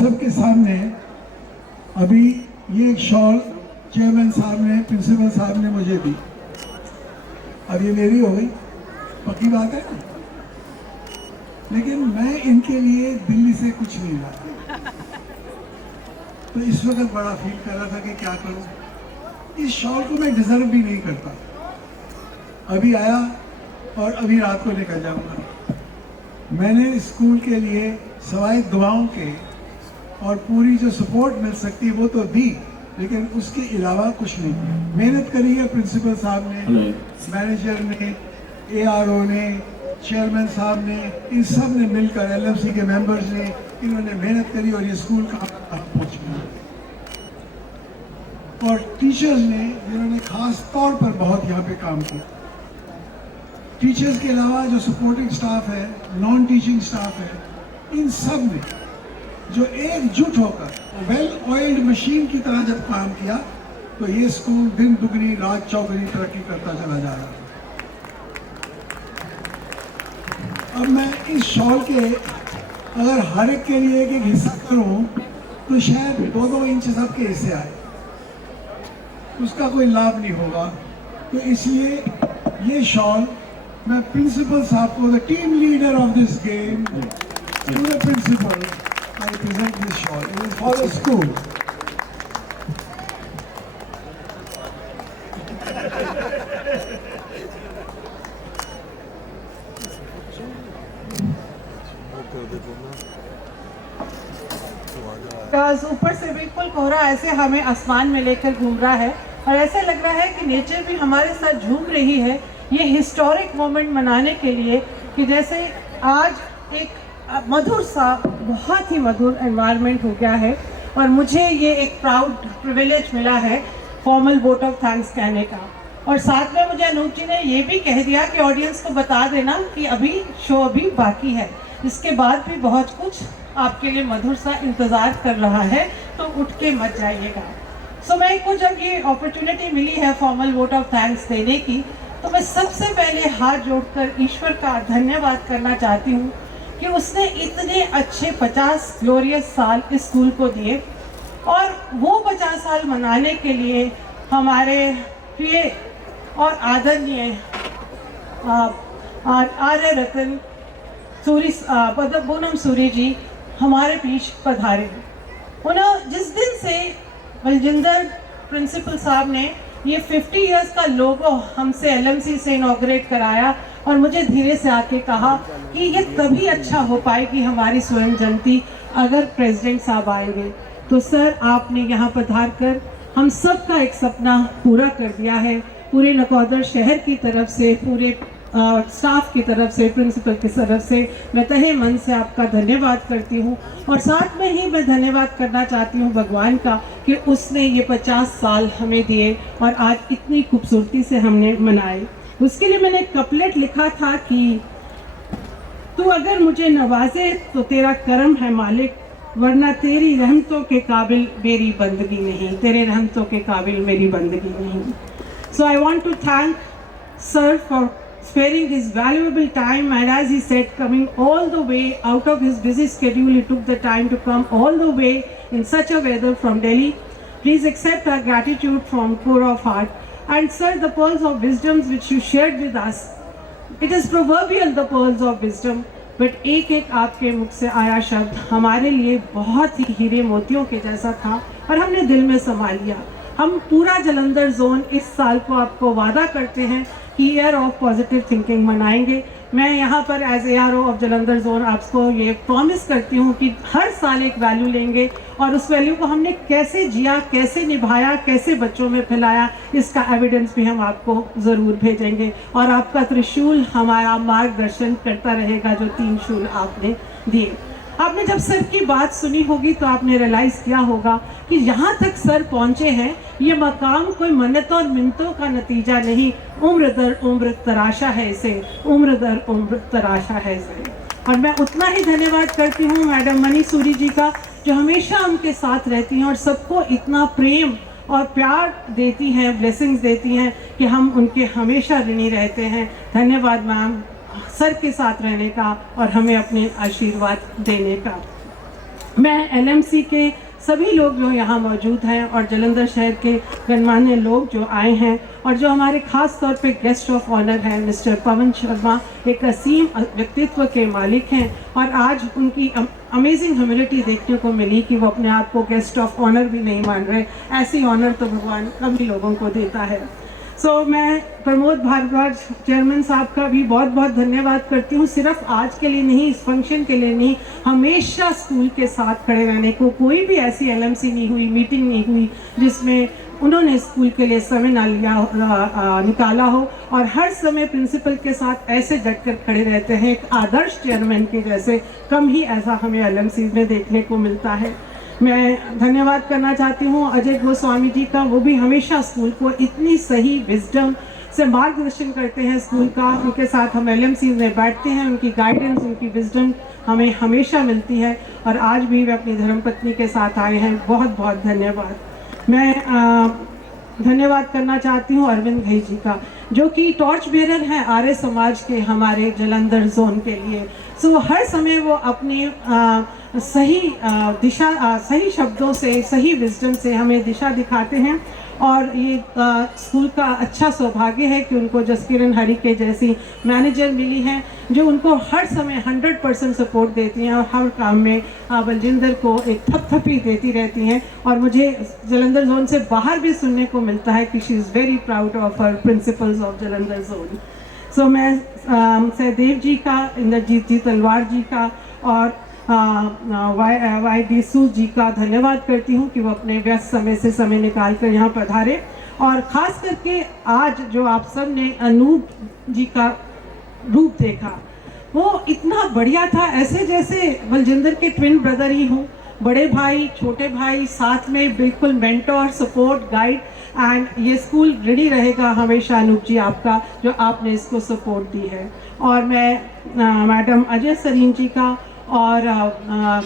सबके सामने अभी ये shawl chairman साहब ने, principal साहब ने मुझे दी। अब ये मेरी हो गई, पक्की बात है, लेकिन मैं इनके लिए दिल्ली से कुछ नहीं लाया। तो इस वक्त बड़ा फील कर रहा था कि क्या करूं। इस शॉल को मैं डिजर्व भी नहीं करता। अभी आया और अभी रात को लेकर जाऊंगा। मैंने स्कूल के लिए सवाए दुआओं के और पूरी जो सपोर्ट मिल सकती है वो तो दी, लेकिन उसके अलावा कुछ नहीं। मेहनत करी है प्रिंसिपल साहब ने, मैनेजर ने, ARO ने, चेयरमैन साहब ने, इन सब ने मिलकर, LMC के मेंबर्स ने, इन्होंने मेहनत करी और ये स्कूल का पहुंच गया। और टीचर्स ने, जिन्होंने खास तौर पर बहुत यहाँ पे काम किया। टीचर्स के अलावा जो सपोर्टिंग स्टाफ है, नॉन टीचिंग स्टाफ है, इन सब ने जो एकजुट होकर वेल ऑयल्ड मशीन की तरह जब काम किया, तो ये स्कूल दिन दुगनी रात चौगुनी तरक्की करता चला जा रहा है। अब मैं इस शॉल के अगर हर एक के लिए एक एक हिस्सा करूं तो शायद 2-2 इंच सबके हिस्से आए, उसका कोई लाभ नहीं होगा। तो इसलिए ये शॉल मैं प्रिंसिपल साहब को, the team leader of this game, to the principal, I present this shawl. It is for the school. ऊपर से बिल्कुल कोहरा ऐसे हमें आसमान में लेकर घूम रहा है और ऐसे लग रहा है कि नेचर भी हमारे साथ झूम रही है ये हिस्टोरिक मोमेंट मनाने के लिए, कि जैसे आज एक मधुर सा, बहुत ही मधुर एनवायरनमेंट हो गया है। और मुझे ये एक प्राउड प्रिविलेज मिला है फॉर्मल वोट ऑफ थैंक्स कहने का। और साथ में मुझे अनूप जी ने ये भी कह दिया कि ऑडियंस को बता देना कि अभी शो अभी बाकी है, इसके बाद भी बहुत कुछ आपके लिए मधुर सा इंतज़ार कर रहा है, तो उठ के मत जाइएगा। सो मैं को जब ये अपॉर्चुनिटी मिली है फॉर्मल वोट ऑफ थैंक्स देने की, तो मैं सबसे पहले हाथ जोड़कर ईश्वर का धन्यवाद करना चाहती हूँ कि उसने इतने अच्छे 50 ग्लोरियस साल इस स्कूल को दिए। और वो 50 साल मनाने के लिए हमारे प्रिय और आदरणीय आर्य रतन सूरी पूनम सूरी जी हमारे बीच पधारे। उन्हें जिस दिन से बलजिंदर प्रिंसिपल साहब ने ये 50 इयर्स का लोगो हमसे LMC से इनॉग्रेट कराया, और मुझे धीरे से आके कहा कि ये तभी अच्छा हो पाएगी हमारी स्वर्ण जयंती अगर प्रेसिडेंट साहब आएंगे। तो सर, आपने यहाँ पधार कर हम सब का एक सपना पूरा कर दिया है। पूरे नकोदर शहर की तरफ से, पूरे स्टाफ की तरफ से, प्रिंसिपल की तरफ से मैं तहे मन से आपका धन्यवाद करती हूँ। और साथ में ही मैं धन्यवाद करना चाहती हूँ भगवान का कि उसने ये 50 साल हमें दिए और आज इतनी खूबसूरती से हमने मनाए। उसके लिए मैंने एक कपलेट लिखा था कि तू अगर मुझे नवाजे तो तेरा करम है मालिक, वरना तेरी रहमतों के काबिल मेरी बंदगी नहीं, तेरे रहमतों के काबिल मेरी बंदगी नहीं। So I want to thank sir for sparing his valuable time, and as he said, coming all the way out of his busy schedule, he took the time to come all the way in such a weather from Delhi. Please accept our gratitude from core of heart. And sir, the pearls of wisdom which you shared with us, it is proverbial, the pearls of wisdom, but एक एक आपके मुख से आया शब्द हमारे लिए बहुत ही हीरे मोतियों के जैसा था और हमने दिल में समा लिया। हम पूरा जालंधर जोन इस साल को आपको वादा करते हैं कि ईयर ऑफ पॉजिटिव थिंकिंग मनाएंगे। मैं यहाँ पर as ARO of Jalandhar zone आपको ये प्रॉमिस करती हूँ कि हर साल एक वैल्यू लेंगे और उस वैल्यू को हमने कैसे जिया, कैसे निभाया, कैसे बच्चों में फैलाया, इसका एविडेंस भी हम आपको ज़रूर भेजेंगे। और आपका त्रिशूल हमारा मार्गदर्शन करता रहेगा, जो 3 शूल आपने दिए। आपने जब सर की बात सुनी होगी तो आपने रियलाइज़ किया होगा कि यहाँ तक सर पहुँचे हैं, ये मकाम कोई मन्नतों और मिन्नतों का नतीजा नहीं, उम्र दर उम्र तराशा है इसे, उम्र दर उम्र तराशा है इसे। और मैं उतना ही धन्यवाद करती हूँ मैडम मनी सूरी जी का, जो हमेशा उनके साथ रहती हैं और सबको इतना प्रेम और प्यार देती हैं, ब्लेसिंग्स देती हैं कि हम उनके हमेशा ऋणी रहते हैं। धन्यवाद मैम, सर के साथ रहने का और हमें अपने आशीर्वाद देने का। मैं एलएमसी के सभी लोग जो यहाँ मौजूद हैं और जालंधर शहर के गणमान्य लोग जो आए हैं और जो हमारे ख़ास तौर पे गेस्ट ऑफ ऑनर हैं मिस्टर पवन शर्मा, एक असीम व्यक्तित्व के मालिक हैं और आज उनकी अमेजिंग ह्यूमिलिटी देखने को मिली कि वो अपने आप को गेस्ट ऑफ ऑनर भी नहीं मान रहे। ऐसी ऑनर तो भगवान कभी लोगों को देता है। मैं प्रमोद भारद्वाज चेयरमैन साहब का भी बहुत बहुत धन्यवाद करती हूँ, सिर्फ आज के लिए नहीं, इस फंक्शन के लिए नहीं, हमेशा स्कूल के साथ खड़े रहने को। कोई भी ऐसी एलएमसी नहीं हुई, मीटिंग नहीं हुई जिसमें उन्होंने स्कूल के लिए समय निकाला हो और हर समय प्रिंसिपल के साथ ऐसे डटकर खड़े रहते हैं। एक आदर्श चेयरमैन के जैसे कम ही ऐसा हमें एलएमसी में देखने को मिलता है। मैं धन्यवाद करना चाहती हूँ अजय गोस्वामी जी का, वो भी हमेशा स्कूल को इतनी सही विजडम से मार्गदर्शन करते हैं स्कूल का। उनके साथ हम एलएमसी में बैठते हैं, उनकी गाइडेंस, उनकी विजडम हमें हमेशा मिलती है और आज भी वे अपनी धर्मपत्नी के साथ आए हैं। बहुत बहुत धन्यवाद। मैं धन्यवाद करना चाहती हूँ अरविंद घई जी का, जो कि टॉर्च बेरर हैं आर्य समाज के हमारे जालंधर जोन के लिए। हर समय वो अपनी सही दिशा, सही शब्दों से, सही विजडम से हमें दिशा दिखाते हैं और ये स्कूल का अच्छा सौभाग्य है कि उनको जसकिरण हरि के जैसी मैनेजर मिली हैं जो उनको हर समय 100% सपोर्ट देती हैं और हर काम में बलजिंदर को एक थपथपी देती रहती हैं। और मुझे जालंधर जोन से बाहर भी सुनने को मिलता है कि she is very proud of her principles of Jalandhar zone. मैं सहदेव जी का, इंद्रजीत जी तलवार जी का और वाई डी सू जी का धन्यवाद करती हूँ कि वो अपने व्यस्त समय से समय निकाल कर यहाँ पधारे। और ख़ास करके आज जो आप सब ने अनूप जी का रूप देखा, वो इतना बढ़िया था, ऐसे जैसे बलजिंदर के ट्विन ब्रदर ही हों, बड़े भाई छोटे भाई साथ में, बिल्कुल मेंटोर, सपोर्ट, गाइड। एंड ये स्कूल रेडी रहेगा हमेशा अनूप जी आपका, जो आपने इसको सपोर्ट दी है। और मैं मैडम अजय सरीन जी का और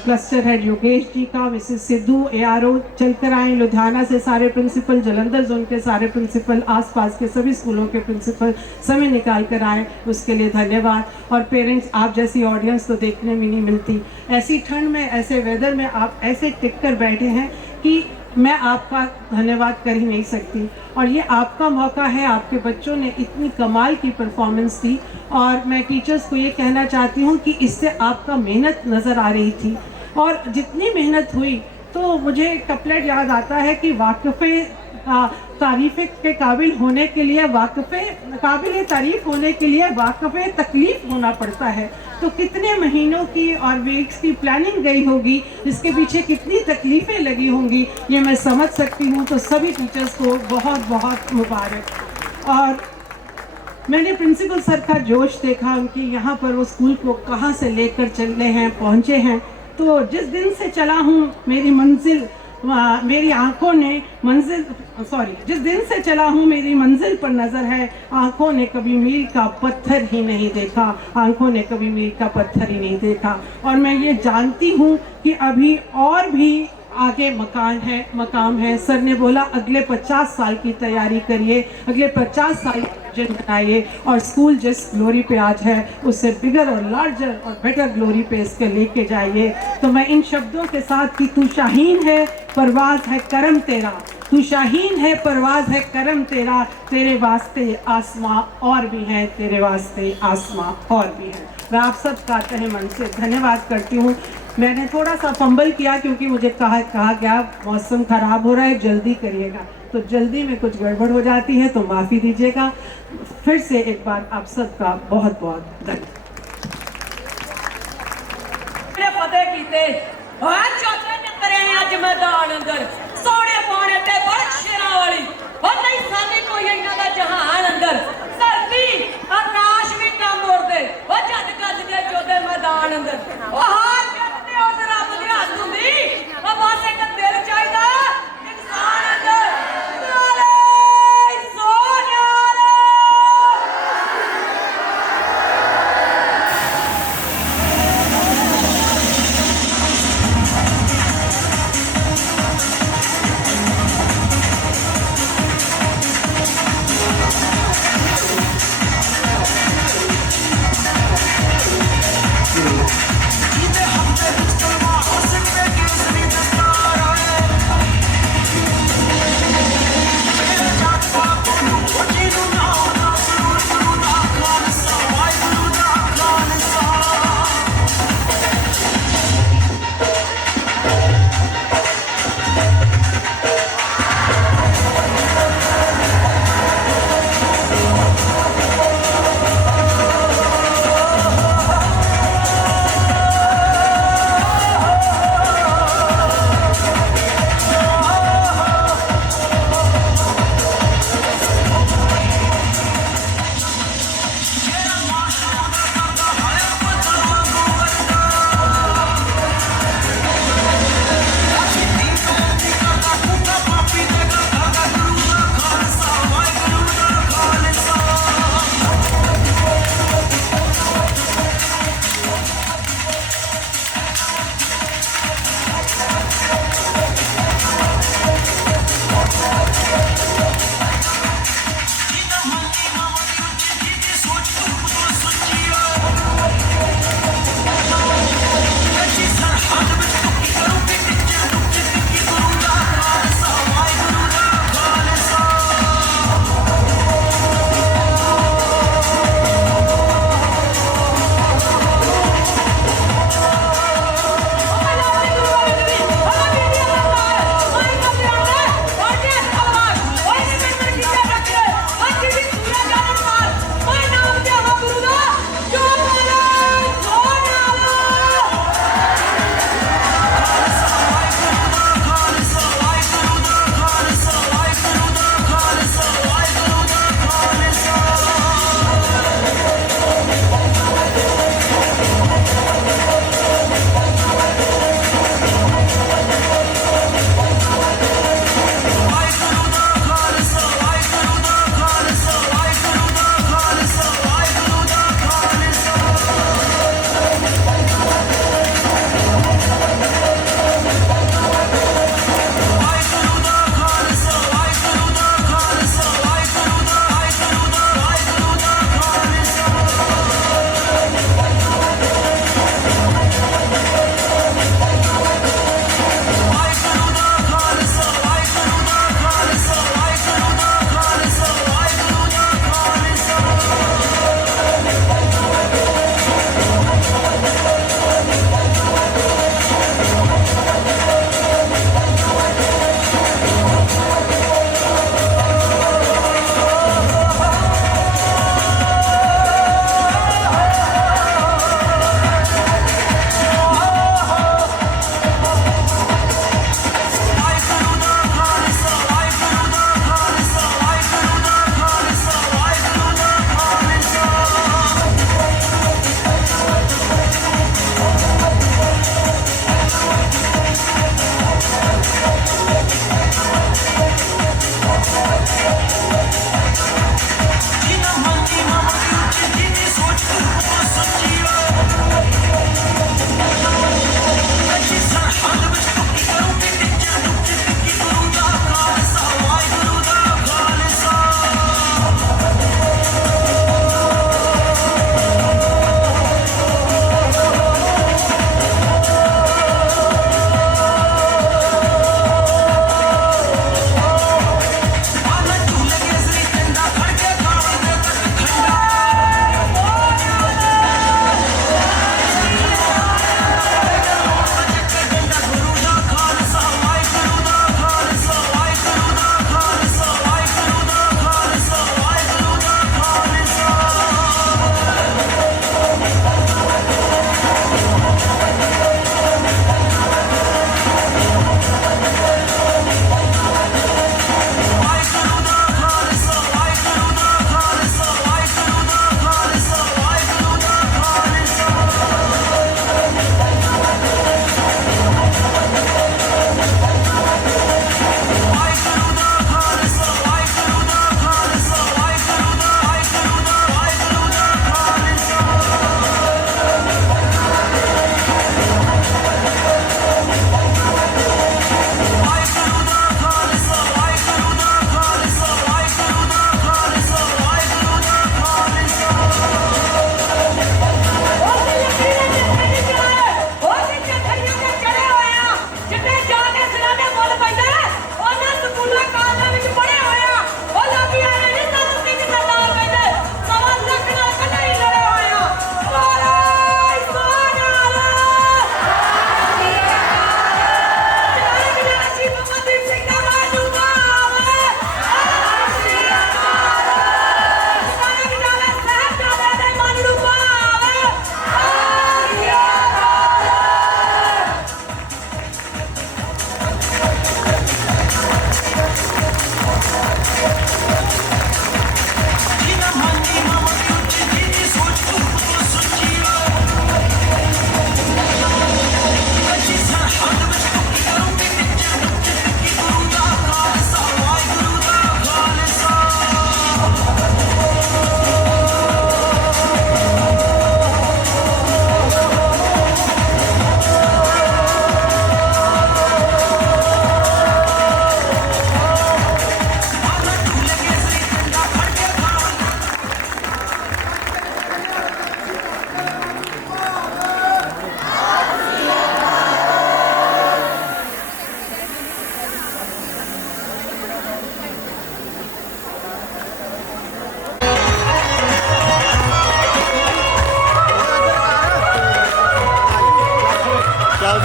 क्लस्टर हेड योगेश जी का, मिसेस सिद्धू ARO चलकर आए लुधियाना से, सारे प्रिंसिपल, जालंधर जोन के सारे प्रिंसिपल, आसपास के सभी स्कूलों के प्रिंसिपल समय निकाल कर आए, उसके लिए धन्यवाद। और पेरेंट्स, आप जैसी ऑडियंस तो देखने में नहीं मिलती। ऐसी ठंड में, ऐसे वेदर में आप ऐसे टिक कर बैठे हैं कि मैं आपका धन्यवाद कर ही नहीं सकती। और ये आपका मौका है, आपके बच्चों ने इतनी कमाल की परफॉर्मेंस दी और मैं टीचर्स को ये कहना चाहती हूँ कि इससे आपका मेहनत नज़र आ रही थी। और जितनी मेहनत हुई तो मुझे एक कपलेट याद आता है कि वाक़फ़े तारीफ़ के काबिल होने के लिए, काबिल तारीफ़ होने के लिए वाक़फ़े तकलीफ़ होना पड़ता है। तो कितने महीनों की और वीक्स की प्लानिंग गई होगी, इसके पीछे कितनी तकलीफ़ें लगी होंगी, ये मैं समझ सकती हूँ। तो सभी टीचर्स को बहुत बहुत मुबारक। और मैंने प्रिंसिपल सर का जोश देखा, उनकी यहाँ पर वो स्कूल को कहाँ से लेकर चले हैं, पहुँचे हैं। तो जिस दिन से चला हूँ मेरी आंखों ने जिस दिन से चला हूँ मेरी मंजिल पर नज़र है, आंखों ने कभी मील का पत्थर ही नहीं देखा, आंखों ने कभी मील का पत्थर ही नहीं देखा। और मैं ये जानती हूँ कि अभी और भी आगे मकाम है। सर ने बोला अगले 50 साल की तैयारी करिए, अगले 50 साल विजन बनाइए और स्कूल जिस ग्लोरी पे आज है उससे बिगर और लार्जर और बेटर ग्लोरी पे इसके लेके जाइए। तो मैं इन शब्दों के साथ कि तू शाहीन है, परवाज़ है करम तेरा, तू शाहीन है, परवाज़ है करम तेरा, तेरे वास्ते आसमां और भी हैं, तेरे वास्ते आसमां और भी हैं। मैं आप सब का तहे मन से धन्यवाद करती हूँ। मैंने थोड़ा सा फंबल किया क्योंकि मुझे कहा गया मौसम ख़राब हो रहा है, जल्दी करिएगा, तो जल्दी में कुछ गड़बड़ हो जाती है तो माफ़ी दीजिएगा। फिर से एक बार आप सबका बहुत बहुत धन्यवाद। फतेह कीते चौथे नंबरे अज मैदान अंदर सोने पाने ते बड़ शेरां वाली और नहीं साडी कोई इन्हां दा जहान अंदर धरती आकाश भी कम उड़दे ओ जद गज के जोधे मैदान अंदर ओ हार करते उस रब दी हੱਥ हुंदी ओ बस एक दिल चाहिदा इंसान अंदर नाले सोनियारा।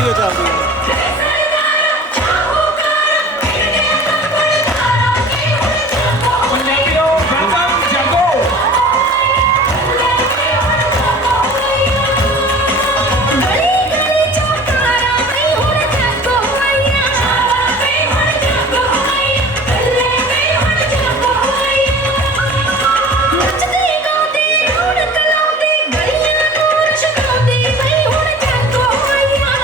ਵੀਡੀਓ ਚੱਲਦੀ ਹੈ। ਗਲੀਆਂ ਨੂੰ ਰਸ਼ਕਾਉਂਦੀ ਬਈ ਹੁਣ ਜਾਗੋ ਹੋਈਆਂ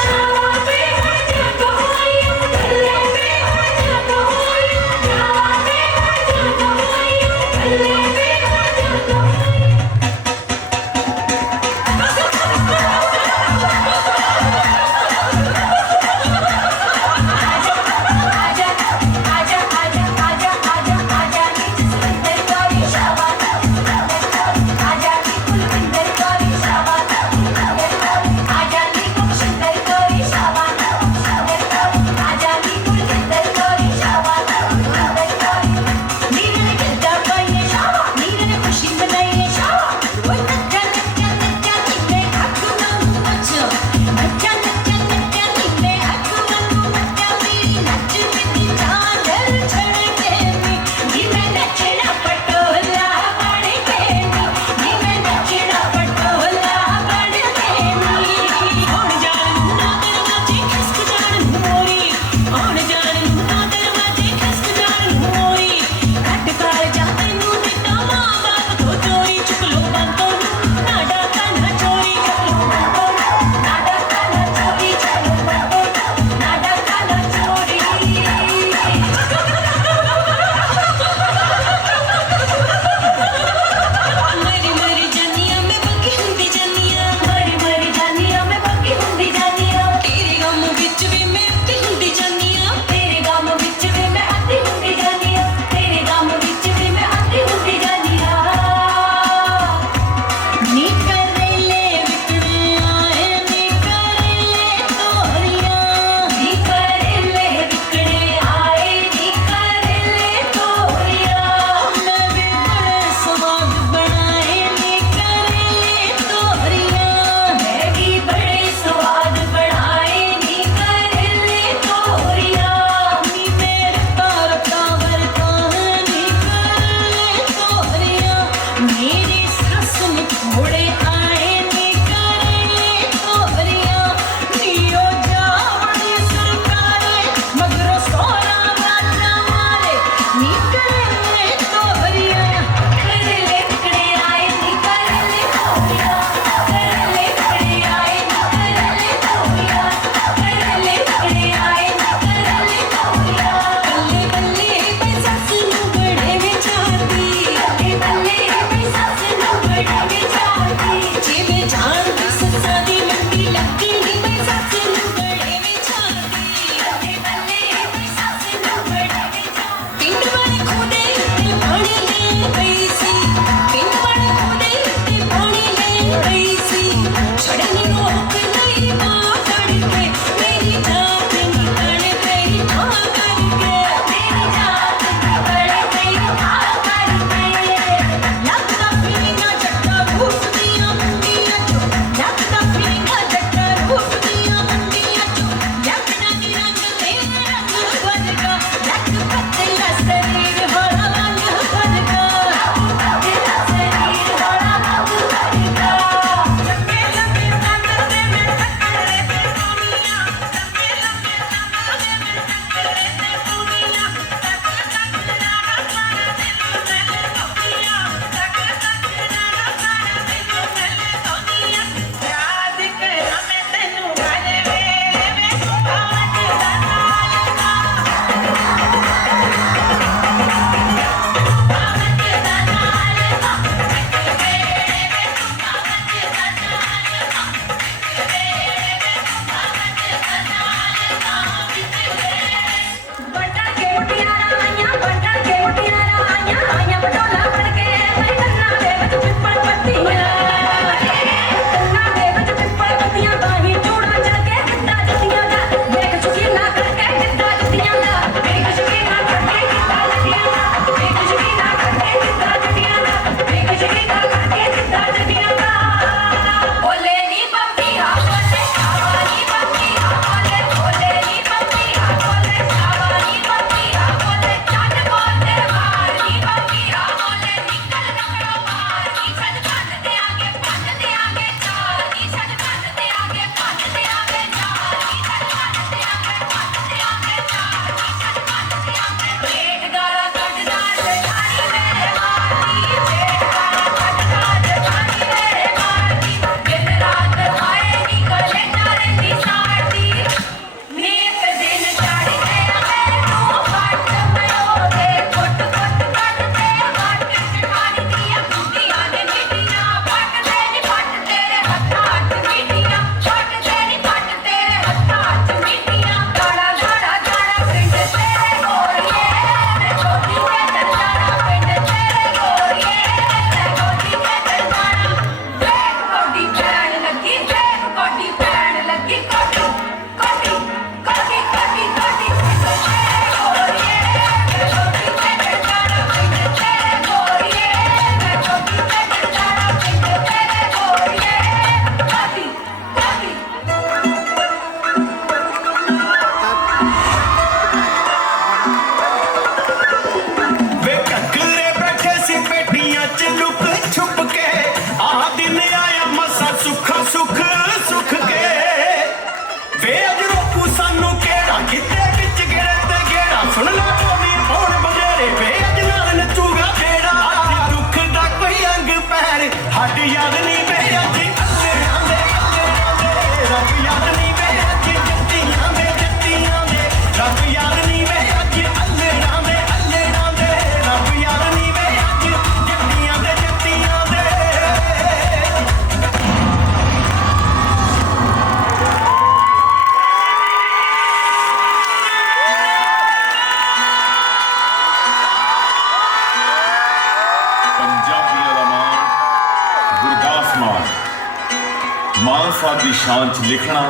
ਮਾਨ ਸਾਹਿਬ ਦੀ ਸ਼ਾਨ 'ਚ ਲਿਖਣਾ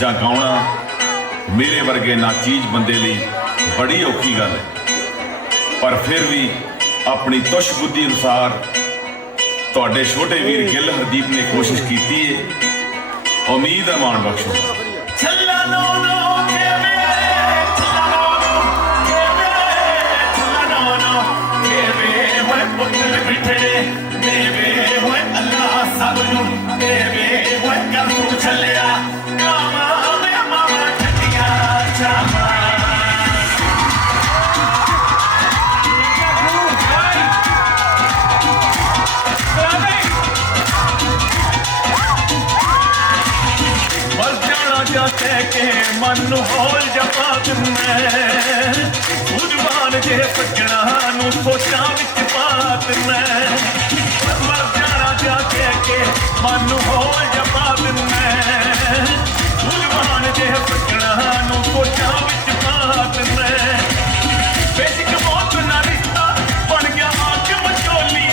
ਜਾਂ ਗਾਉਣਾ ਮੇਰੇ ਵਰਗੇ ਨਾਚੀਜ਼ ਬੰਦੇ ਲਈ ਬੜੀ ਔਖੀ ਗੱਲ ਹੈ, ਪਰ ਫਿਰ ਵੀ ਆਪਣੀ ਤੁਸ਼ ਬੁੱਧੀ ਅਨੁਸਾਰ ਤੁਹਾਡੇ ਛੋਟੇ ਵੀਰ ਗਿੱਲ ਹਰਦੀਪ ਨੇ ਕੋਸ਼ਿਸ਼ ਕੀਤੀ ਹੈ। ਉਮੀਦ ਹੈ ਮਾਣ ਬਖਸ਼ੋ। मन होल जपा मैं जुबान जे सजना नू सोचा विच बात मैं मर जाना जा के मन होल जपा मैं जुबान जे सजना नू सोचा विच बात मैं बेसिक मौत ना रिश्ता बन गया आंख मचोली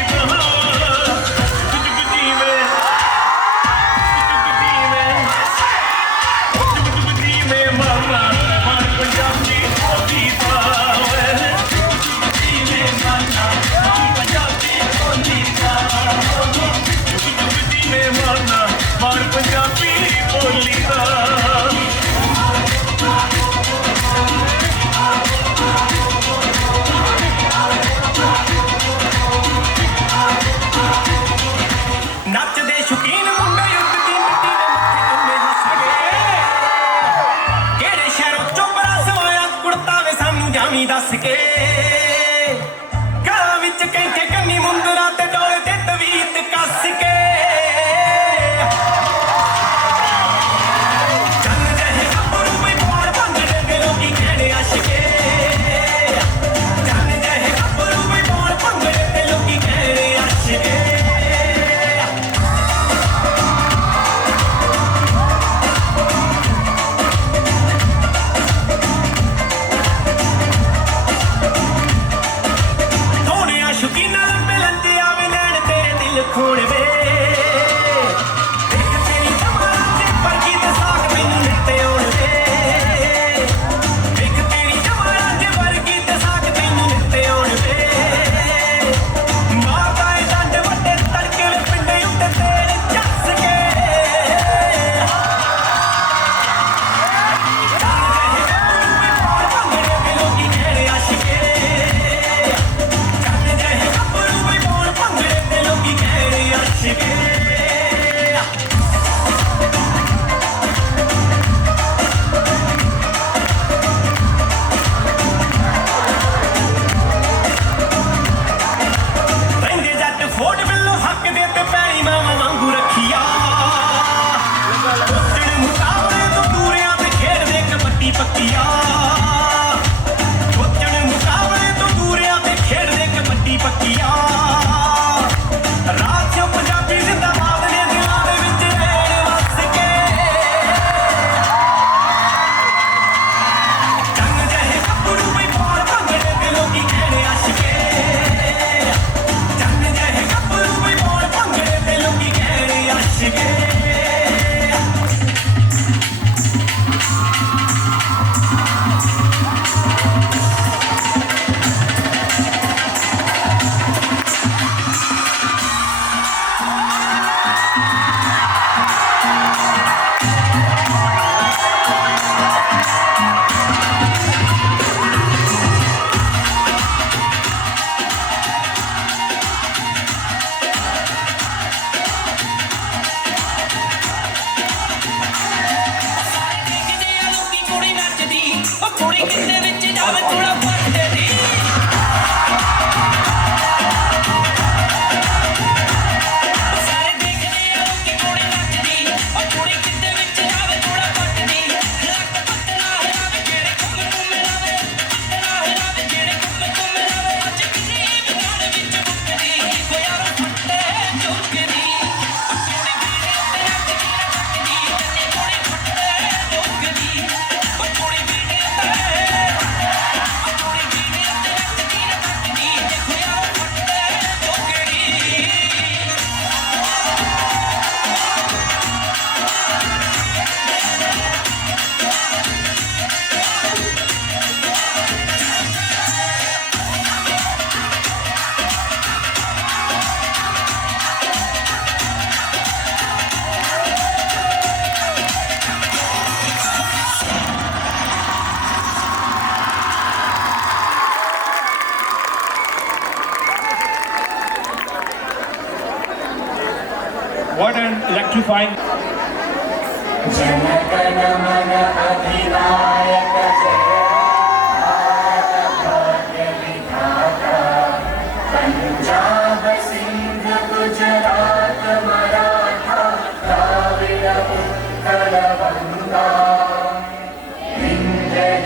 What an electrifying.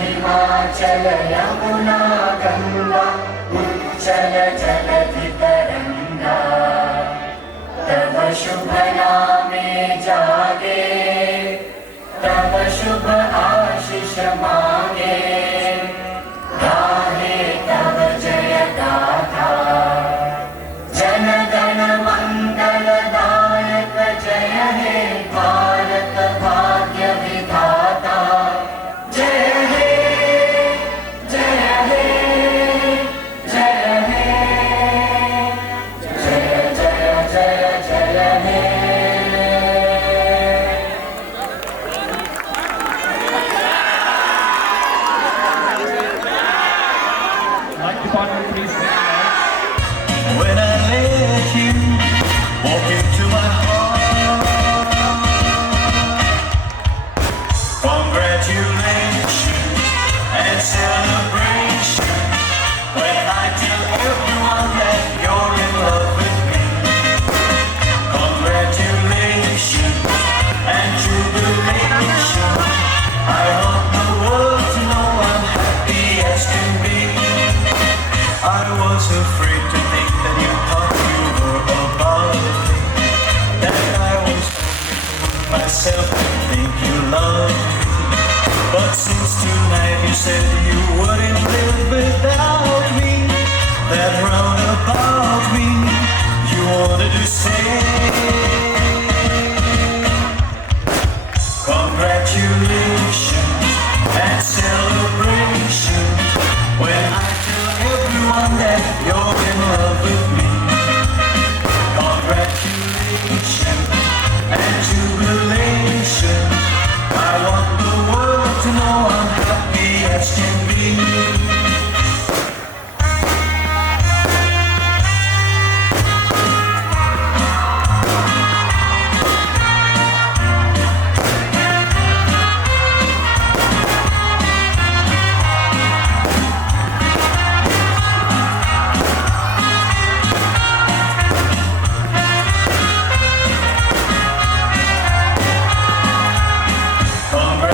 Himachal Yamuna Ganga उच्चल जलधि तरंगा तब शुभ नामे जागे तब शुभ आशीष मांगे गाहे तब जय गाथा जन गण मंगल दायक जय हे भारत भाग्य विधाता जय हे जय हे जय हे जय जय जय जय हे Light department, please. When I let you walk into my heart, congratulations and celebration. When I tell everyone that you're in love with me, congratulations and jubilation. I want the world to know I'm happy as can be. I was afraid to think that you thought you were above me, that I was fooling myself to think you loved me. But since tonight you said you wouldn't live without me, that round about me you wanted to say congratulations and celebration. When I tell everyone that you're in love with me, congratulations and jubilation. I want the world to know I'm happy as can be.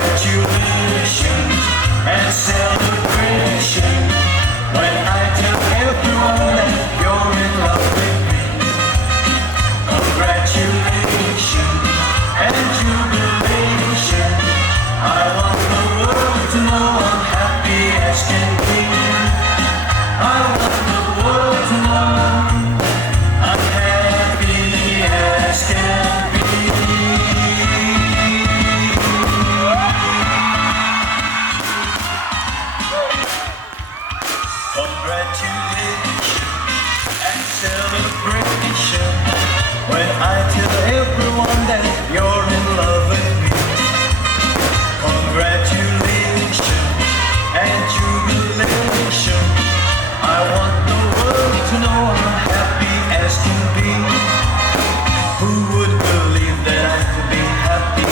Congratulations and celebration. When I tell everyone that you're in love with me, congratulations and jubilation. I want the world to know I'm happy as can be. I want the world to know I'm happy as can be. Congratulations and celebration. When I tell everyone that you're in love with me, congratulations and jubilation. I want the world to know I'm happy as can be. Who would believe that I could be happy?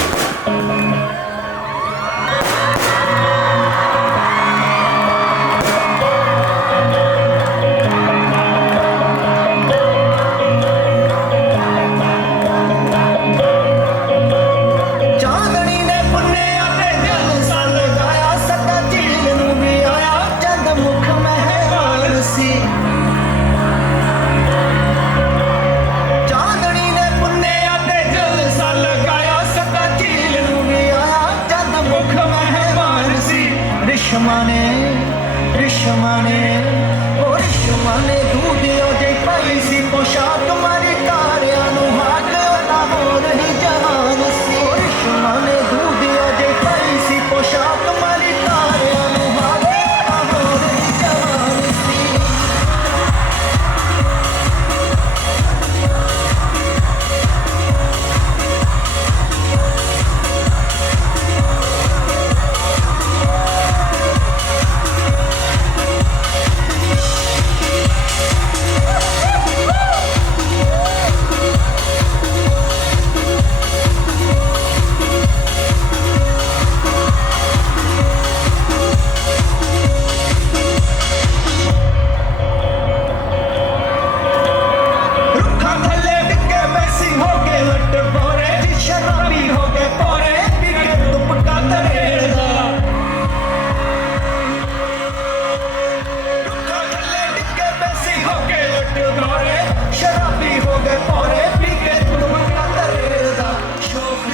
जट गौरे शराबी हो गए पौरे P के तुम तेरा शौक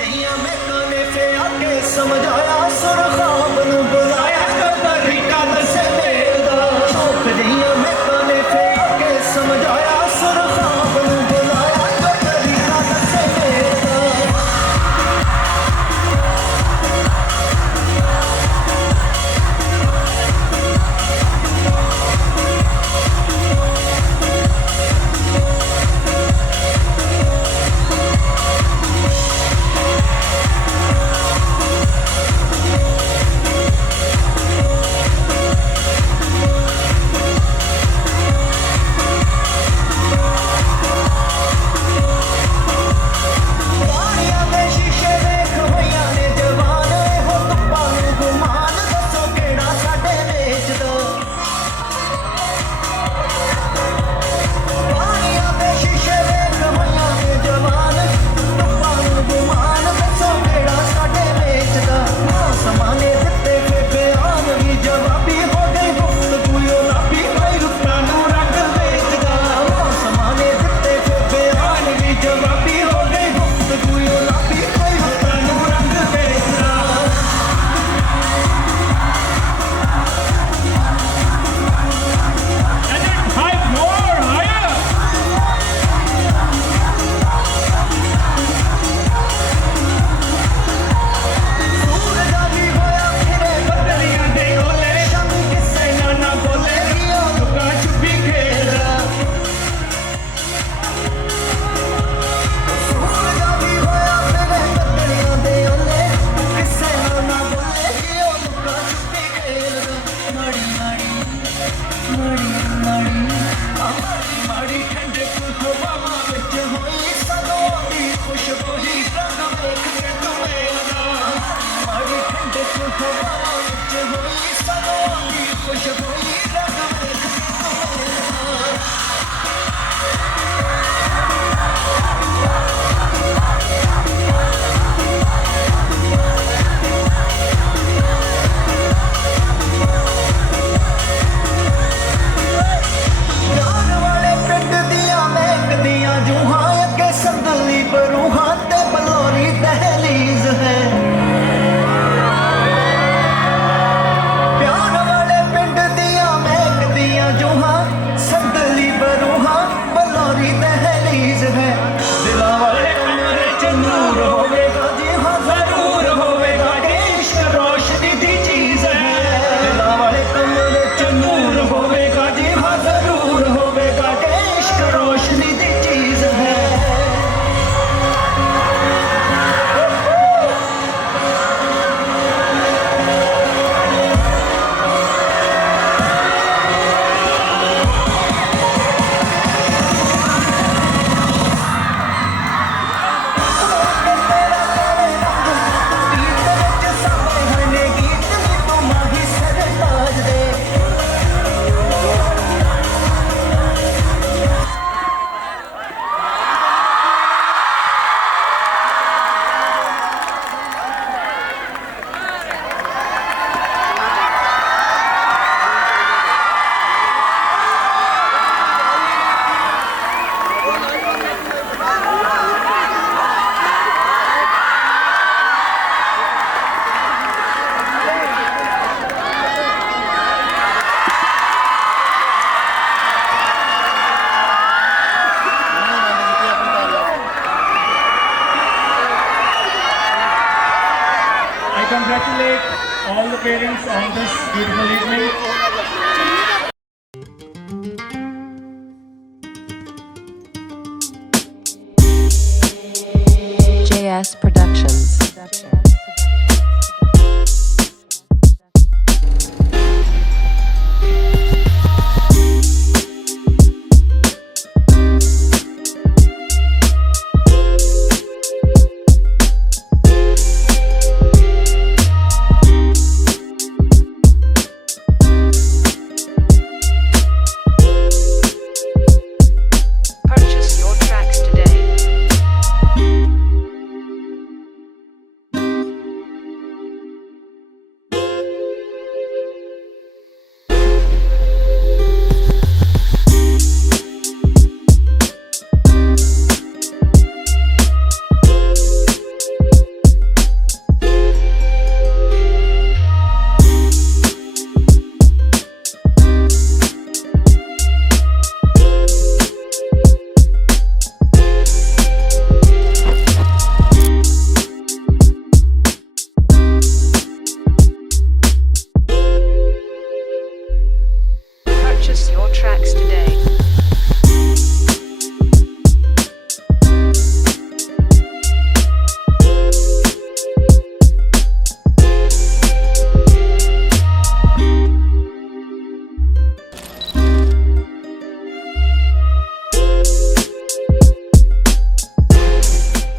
जिया मैं काने पे आके समझाया सुरखाब नू बुलाया तरीका दसे मेरा शौक जिया मैं काने पे आके समझाया सुरखाब नू बुलाया तरीका दसे मेरा congratulate all the parents on this beautiful evening.